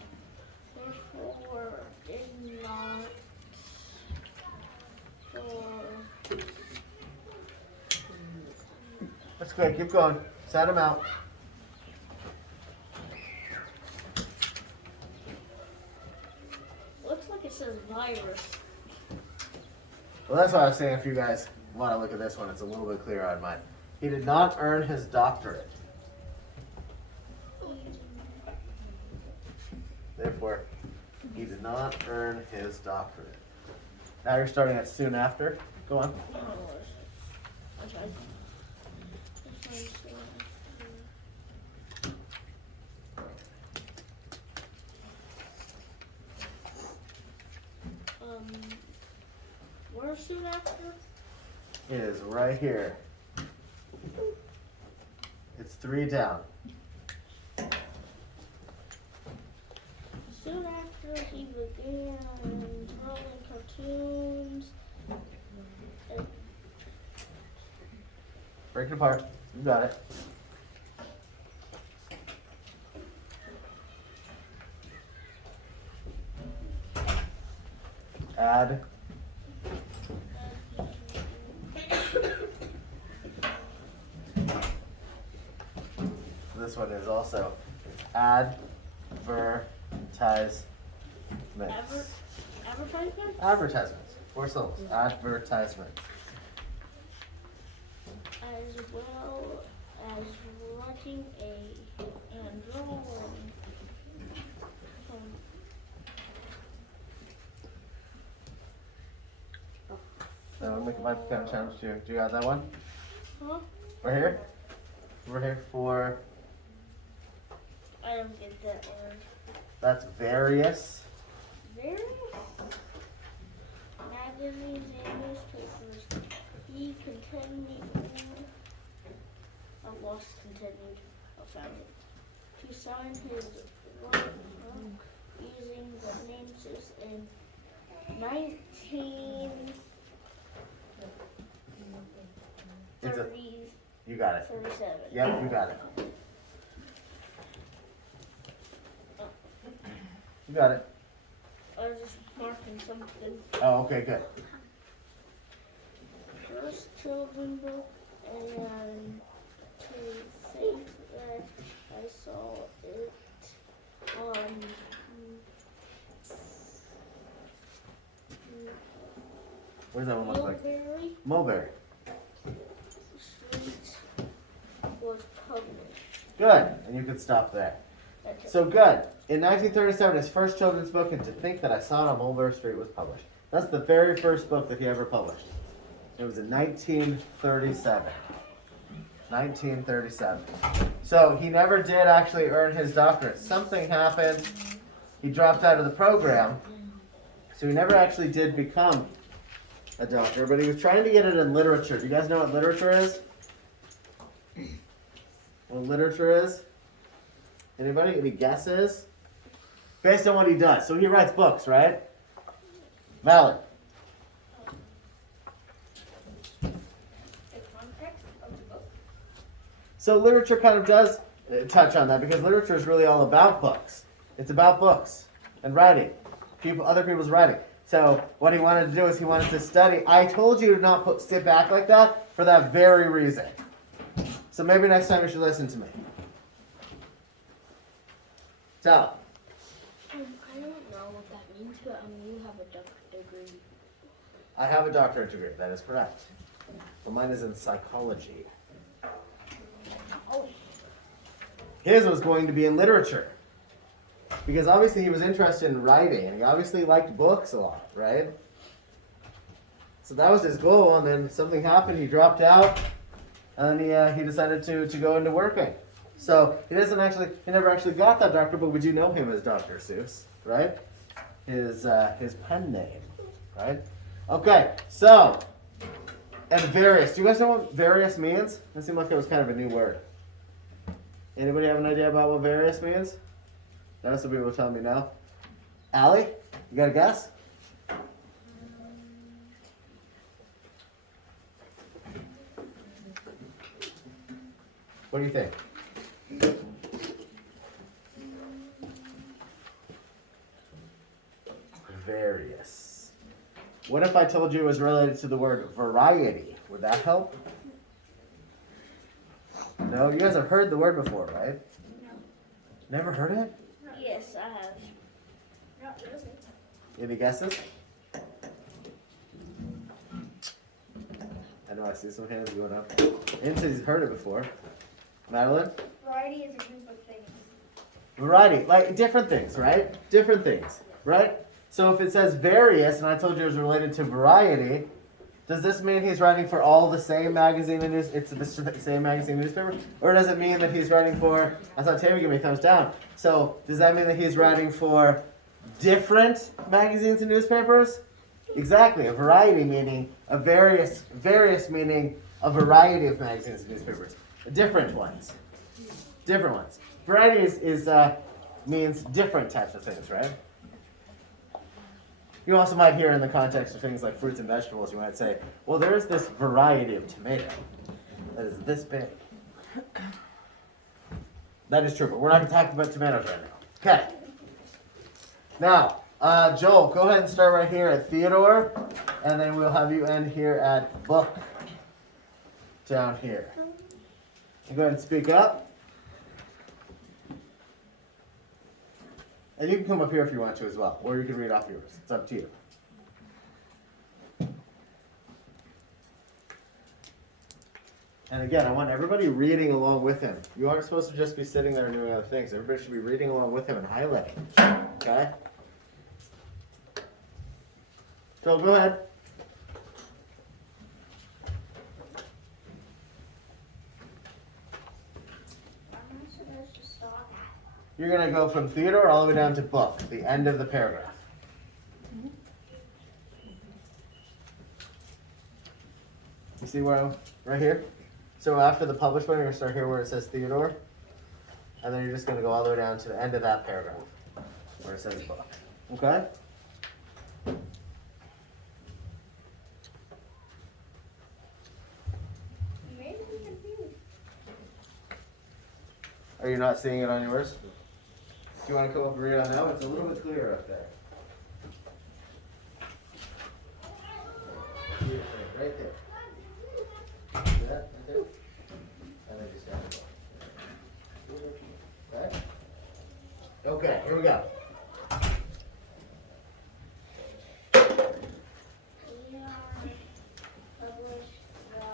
therefore did not That's good. Keep going. Set him out. looks like it says virus. Well, that's why I was saying if you guys want to look at this one, it's a little bit clearer on mine. He did not earn his doctorate. Therefore, he did not earn his doctorate. Now you're starting at soon after. Go on. Where's soon after? It is right here. It's 3 down. Soon after he began drawing cartoons. Break it apart. You got it. Add. This one is also advertisements. Advertisement? Advertisements. 4 syllables. Advertisements. As well as writing and drawing. Now we'll make a life count challenge too. Do you got that one? Huh? Right here? Right here for, I don't get that word. that's various. Various magazines and newspapers. He continued. I lost continued. I found it. To sign his work using the name Seuss in 1937. You got it. Yep, you got it. You got it. I was just marking something. Oh, okay, good. First children book, and to think that I saw it on What does that one look like? Mulberry Mulberry. Street was published. Good. And you can stop there. That's it. So good. In 1937, his first children's book, And to Think That I Saw It on Mulberry Street, was published. That's the very first book that he ever published. It was in 1937. 1937. So he never did actually earn his doctorate. Something happened. He dropped out of the program. So he never actually did become a doctor, but he was trying to get it in literature. Do you guys know what literature is? What literature is? Anybody? Any guesses? Based on what he does. So he writes books, right? Malin. The context of the book. So literature kind of does touch on that because literature is really all about books. It's about books and writing. Other people's writing. So what he wanted to do is he wanted to study. I told you to not sit back like that for that very reason. So maybe next time you should listen to me. Tell. I don't know what that means, but you have a doctorate degree. I have a doctorate degree, that is correct. But mine is in psychology. Oh. His was going to be in literature. Because obviously he was interested in writing, and he obviously liked books a lot, right? So that was his goal, and then something happened, he dropped out, and then he decided to go into working. So he never actually got that doctorate, but we do know him as Dr. Seuss, right? His pen name, right? Okay, so, and various. Do you guys know what various means? It seemed like it was kind of a new word. Anybody have an idea about what various means? That's what people are telling me now. Allie, you got a guess? What do you think? Various. What if I told you it was related to the word variety? Would that help? No? You guys have heard the word before, right? No. Never heard it? Yes, I have. Not really. Any guesses? I know I see some hands going up. Lindsay's heard it before. Madeline? Variety is a group of things. Variety, like different things, right? Different things, right? So if it says various, and I told you it was related to variety, does this mean he's writing for all the same magazine and it's the same magazine and newspaper? Or does it mean that he's writing for, I saw Tammy give me a thumbs down. So does that mean that he's writing for different magazines and newspapers? Exactly, a variety meaning, a various meaning a variety of magazines and newspapers. Different ones. Different ones. Variety means different types of things, right? You also might hear in the context of things like fruits and vegetables, you might say, well, there's this variety of tomato that is this big. That is true, but we're not going to talk about tomatoes right now. Okay. Now, Joel, go ahead and start right here at Theodor, and then we'll have you end here at book down here. You go ahead and speak up. And you can come up here if you want to as well, or you can read off yours. It's up to you. And again, I want everybody reading along with him. You aren't supposed to just be sitting there and doing other things. Everybody should be reading along with him and highlighting. Okay? So go ahead. I'm not supposed to stop at. You're going to go from Theodor all the way down to book, the end of the paragraph. You see where I'm, right here? So after the published one, you're going to start here where it says Theodor. And then you're just going to go all the way down to the end of that paragraph where it says book. Okay? Maybe we can see. Are you not seeing it on yours? Do you want to come up and read on now? It's a little bit clearer up there. Right there. See that? Right there? And then just down below. Okay? Okay, here we go. We published the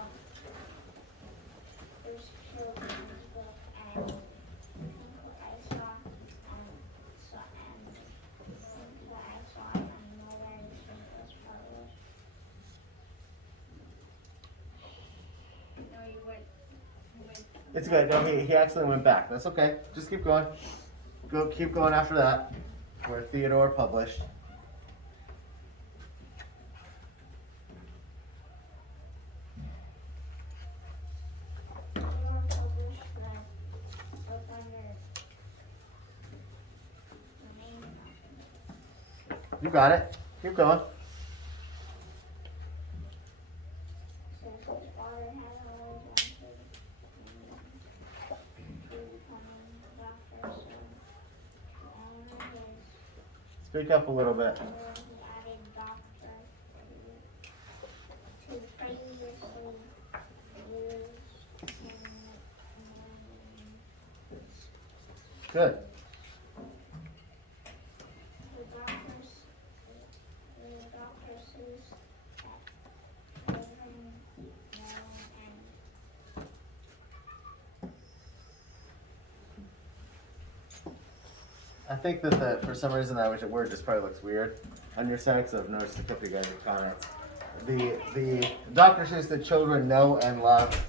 first children's book and Uncle Isaac and Mother's was published. No, you went. It's good. No, he actually went back. That's okay. Just keep going. Keep going after that. Where Theodor published. Theodor published the book under the name. You got it. Keep going. Since his father had always wanted to become a doctor, so and his Speak up a little bit. he added doctor to previously used Good. the doctor's I think that for some reason that word just probably looks weird on your side, because I've noticed a couple of you guys in comments. The Dr. Seuss that children know and love.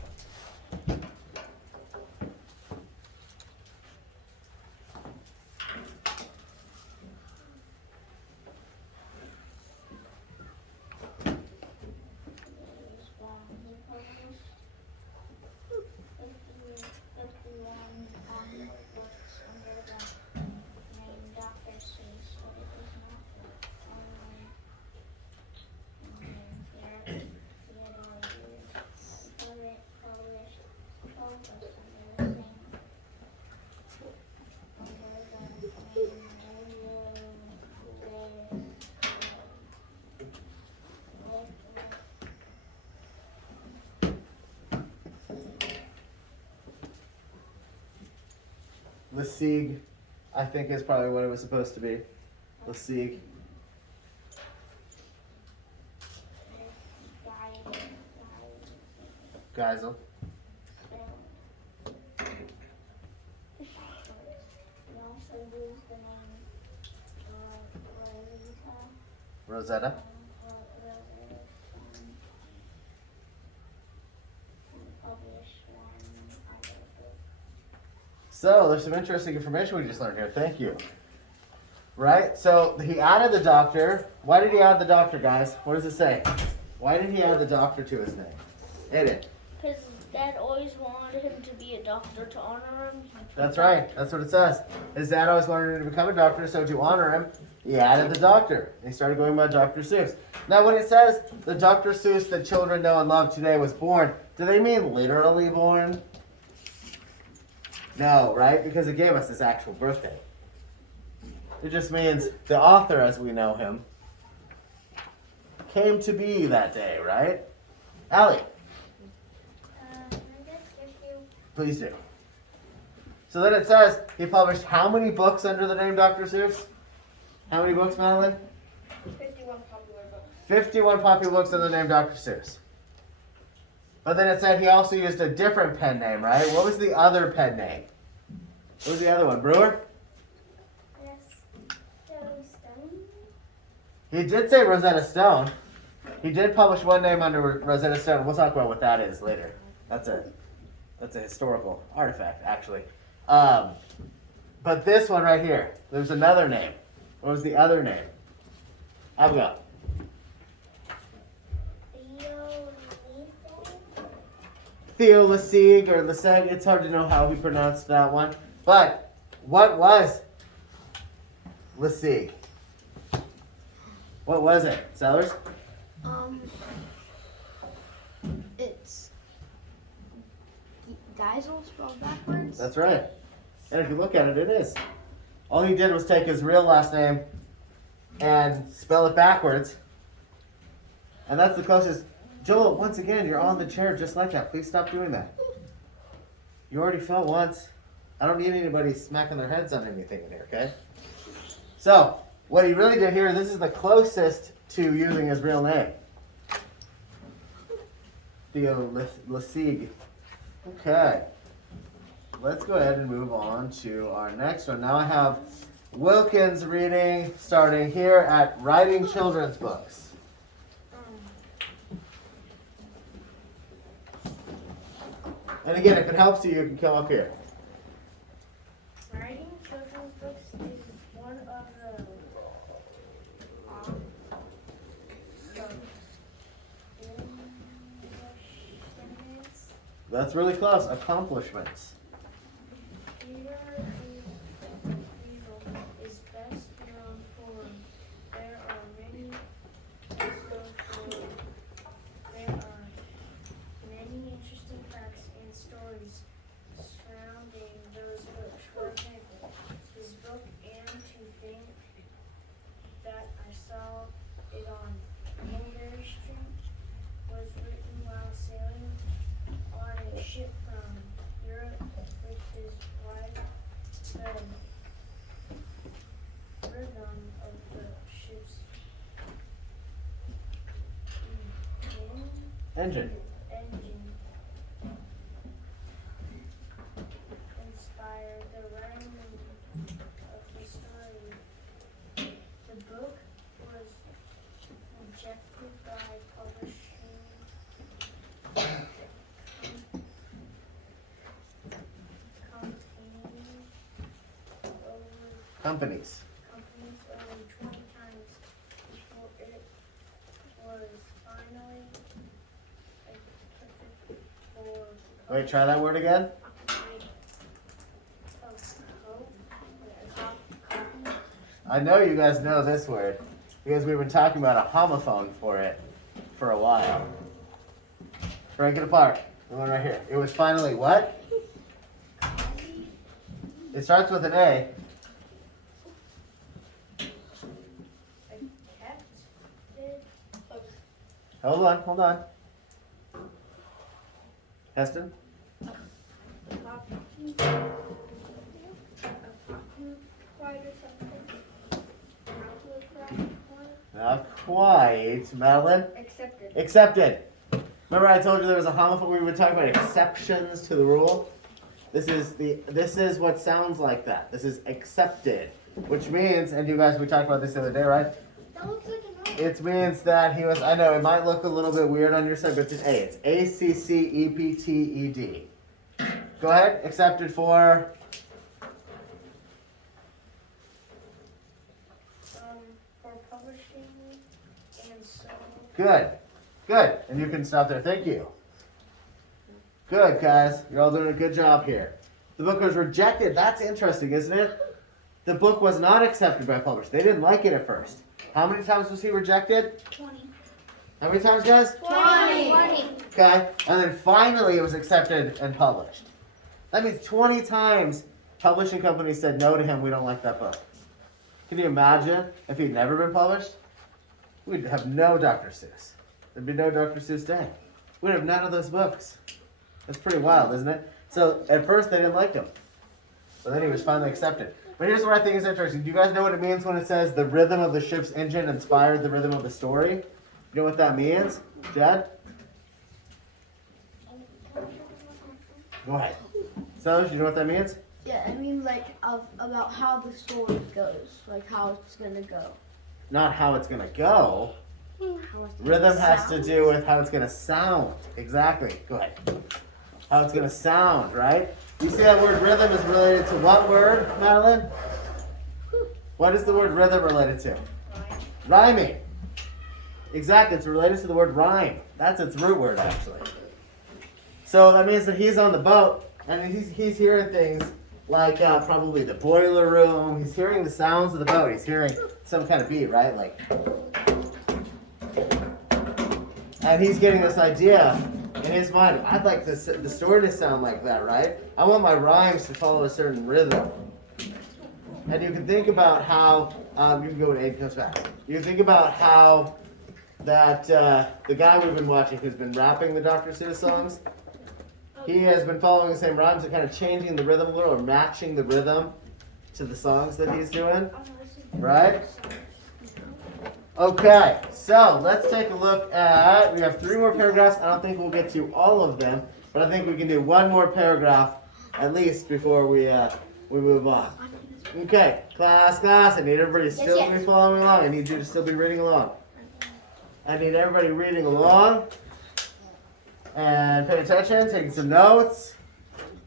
Lesieg, I think is probably what it was supposed to be. Lesieg. Geisel. Rosetta. So there's some interesting information we just learned here. Thank you. Right? So he added the doctor. Why did he add the doctor, guys? What does it say? Why did he add the doctor to his name? It. Because Dad always wanted him to be a doctor to honor him. That's right. That's what it says. His dad always wanted him to become a doctor, so to honor him, he added the doctor. He started going by Dr. Seuss. Now when it says the Dr. Seuss that children know and love today was born, do they mean literally born? No, right? Because it gave us his actual birthday. It just means the author, as we know him, came to be that day, right? Allie, please do. So then it says he published how many books under the name Dr. Seuss? How many books, Madeline? 51 popular books. 51 popular books under the name Dr. Seuss. But then it said he also used a different pen name, right? What was the other pen name? What was the other one? Brewer? He did say Rosetta Stone. He did publish one name under Rosetta Stone. We'll talk about what that is later. That's a historical artifact, actually. But this one right here, there's another name. What was the other name? Abigail. Theo Lesieg or Lesieg. It's hard to know how he pronounced that one. But what was Lesieg? What was it? Sellers? It's Geisel spelled backwards. That's right. And if you look at it, it is. All he did was take his real last name and spell it backwards. And that's the closest. Joel, once again, you're on the chair just like that. Please stop doing that. You already fell once. I don't need anybody smacking their heads on anything in here, okay? So, what he really did here, this is the closest to using his real name. Theo Lesieg. Okay. Let's go ahead and move on to our next one. Now I have Wilkins reading, starting here at Writing Children's Books. And again, if it helps you, you can come up here. Writing children's books is one of the That's really close. Accomplishments. Theodor is best known for there are many interesting facts and stories surrounding those books. For example, his book "And to Think That I Saw It on Mulberry Street" was written while sailing on a ship from Europe with his wife. The rhythm of the ship's Engine. engine inspired the writing of the story. companies. companies only 20 times before it was finally accepted for Wait, try that word again. I know you guys know this word because we've been talking about a homophone for it for a while. Break it apart. The one right here. It was finally what? It starts with an A. Hold on. Heston? Not quite. Madeline? Accepted. Accepted. Remember I told you there was a homophone? We were talking about exceptions to the rule. This is what sounds like that. This is accepted, which means, and you guys, we talked about this the other day, right? That looks like an O. It means that he was, I know it might look a little bit weird on your side, but it's an A. It's ACCEPTED. Go ahead. Accepted for? For publishing and so. Good. Good. And you can stop there. Thank you. Good, guys. You're all doing a good job here. The book was rejected. That's interesting, isn't it? The book was not accepted by publishers. They didn't like it at first. How many times was he rejected? 20. How many times, guys? 20. Okay. And then finally it was accepted and published. That means 20 times publishing companies said no to him. We don't like that book. Can you imagine if he'd never been published? We'd have no Dr. Seuss. There'd be no Dr. Seuss day. We'd have none of those books. That's pretty wild, isn't it? So at first they didn't like him. But then he was finally accepted. But here's what I think is interesting. Do you guys know what it means when it says the rhythm of the ship's engine inspired the rhythm of the story? You know what that means? Jed? Go ahead. So, do you know what that means? Yeah, I mean like about how the story goes, like how it's gonna go. Not how it's going to go. How it's gonna Rhythm has to sound. do with how it's going to sound. Exactly. Go ahead. How it's going to sound, right? You see that word rhythm is related to what word, Madeline? What is the word rhythm related to? Rhyming. Exactly. It's related to the word rhyme. That's its root word, actually. So that means that he's on the boat, and he's hearing things like probably the boiler room. He's hearing the sounds of the boat. He's hearing some kind of beat, right? Like, and he's getting this idea in his mind. I'd like the story to sound like that, right? I want my rhymes to follow a certain rhythm. And you can think about how you can go when Aiden comes back. You can think about how that the guy we've been watching, who's been rapping the Dr. Seuss songs. He has been following the same rhymes and kind of changing the rhythm a little, or matching the rhythm to the songs that he's doing. Right? Okay, so let's take a look at, we have 3 more paragraphs. I don't think we'll get to all of them, but I think we can do 1 more paragraph at least before we move on. Okay, class, I need everybody to still be following along. I need you to still be reading along. I need everybody reading along. And pay attention, taking some notes,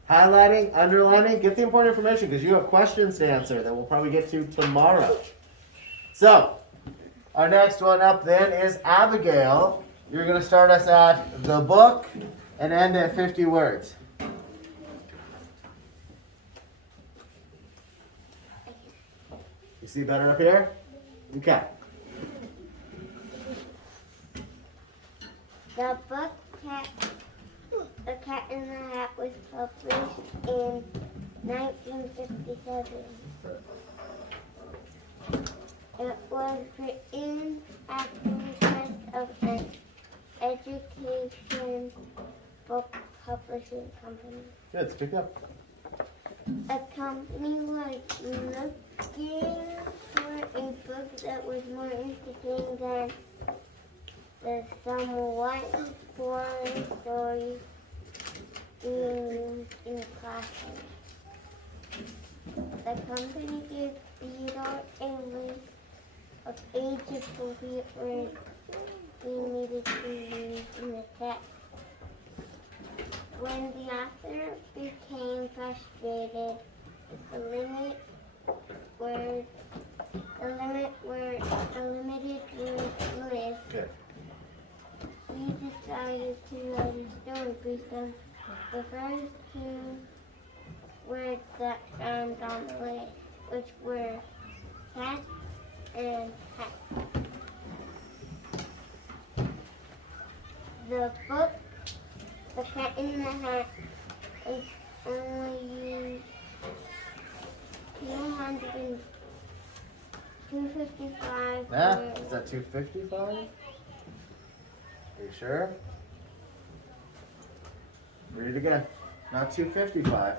highlighting, underlining. Get the important information because you have questions to answer that we'll probably get to tomorrow. So, our next one up then is Abigail. You're going to start us at the book and end at 50 words. You see better up here? Okay. The book The Cat in the Hat was published in 1957. It was written at the request of an education book publishing company. Good, speak up. A company was looking for a book that was more interesting than the somewhat boring stories being used in the classroom. The company gave Theodor a list of age-appropriate words he needed to use in the text. When the author became frustrated, the limit were use them. The first two words that found on the list, which were cat and hat. The book, The Cat in the Hat, is only used 255 Yeah, words. is that 255? Are you sure? Read it again. Not 255.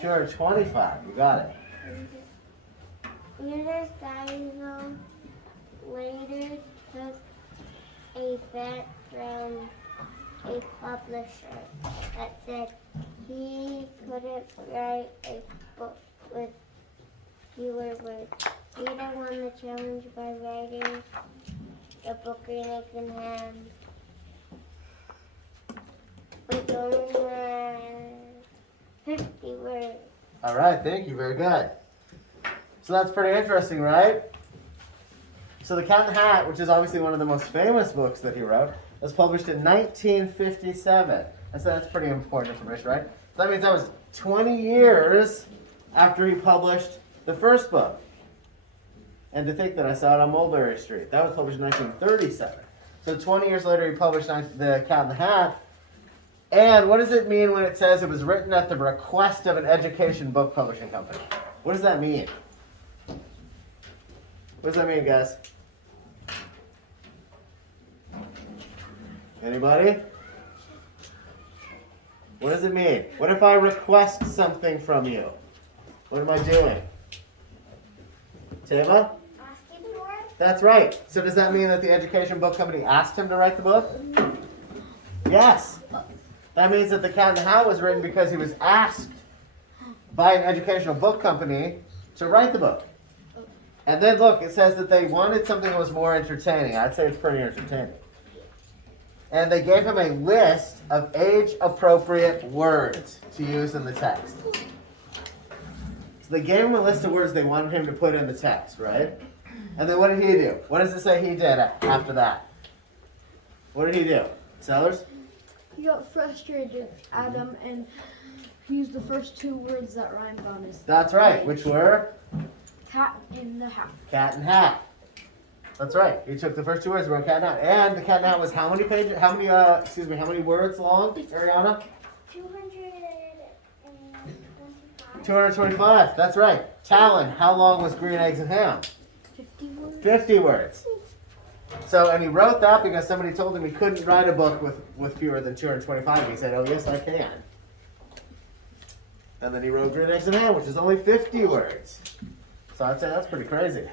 225. You got it. Theodor Geisel later took a bet from a publisher that said he couldn't write a book with fewer words. Theodor won the challenge by writing the book Green Eggs and Ham with only 50 words. All right, thank you. Very good. So that's pretty interesting, right? So The Cat in the Hat, which is obviously one of the most famous books that he wrote, was published in 1957. And so that's pretty important information, right? So that means that was 20 years after he published the first book. And to think that I saw it on Mulberry Street. That was published in 1937. So 20 years later, he published The Cat in the Hat. And what does it mean when it says it was written at the request of an education book publishing company? What does that mean? What does that mean, guys? Anybody? What does it mean? What if I request something from you? What am I doing? Teva? Asking for it? That's right. So does that mean that the education book company asked him to write the book? Yes. That means that The Cat in the Hat was written because he was asked by an educational book company to write the book. And then look, it says that they wanted something that was more entertaining. I'd say it's pretty entertaining. And they gave him a list of age-appropriate words to use in the text. So they gave him a list of words they wanted him to put in the text, right? And then what did he do? What does it say he did after that? What did he do? Sellers? He got frustrated at him and he used the first two words that rhymed on his That's right. Which were? cat in the hat. Cat and hat. That's right. He took the first two words, wrote cat and hat. And the cat and hat was how many pages? How many words long, Ariana? 225. 225. That's right. Talon, how long was Green Eggs and Ham? 50 words. 50 words. So, and he wrote that because somebody told him he couldn't write a book with fewer than 225. And he said, oh, yes, I can. And then he wrote Green Eggs and Ham, which is only 50 words. So I'd say that's pretty crazy.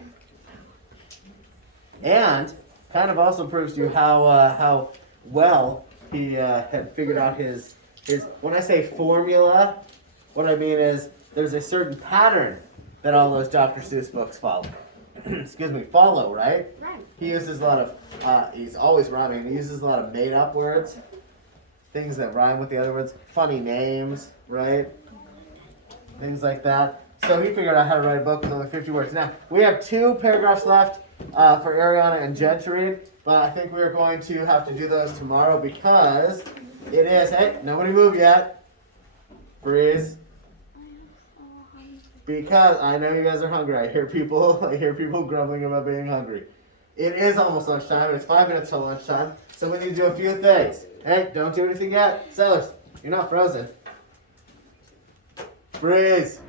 And kind of also proves to you how well he had figured out his. When I say formula, what I mean is there's a certain pattern that all those Dr. Seuss books follow. Follow, right? Right. He uses a lot of, he's always rhyming. He uses a lot of made-up words, things that rhyme with the other words, funny names, right? Things like that. So he figured out how to write a book with only 50 words. Now, we have 2 paragraphs left for Ariana and Jed to read, but I think we're going to have to do those tomorrow because it is, hey, nobody move yet. Freeze. Because I know you guys are hungry. I hear people grumbling about being hungry. It is almost lunchtime. It's 5 minutes till lunchtime. So we need to do a few things. Hey, don't do anything yet. Sellers, you're not frozen. Freeze.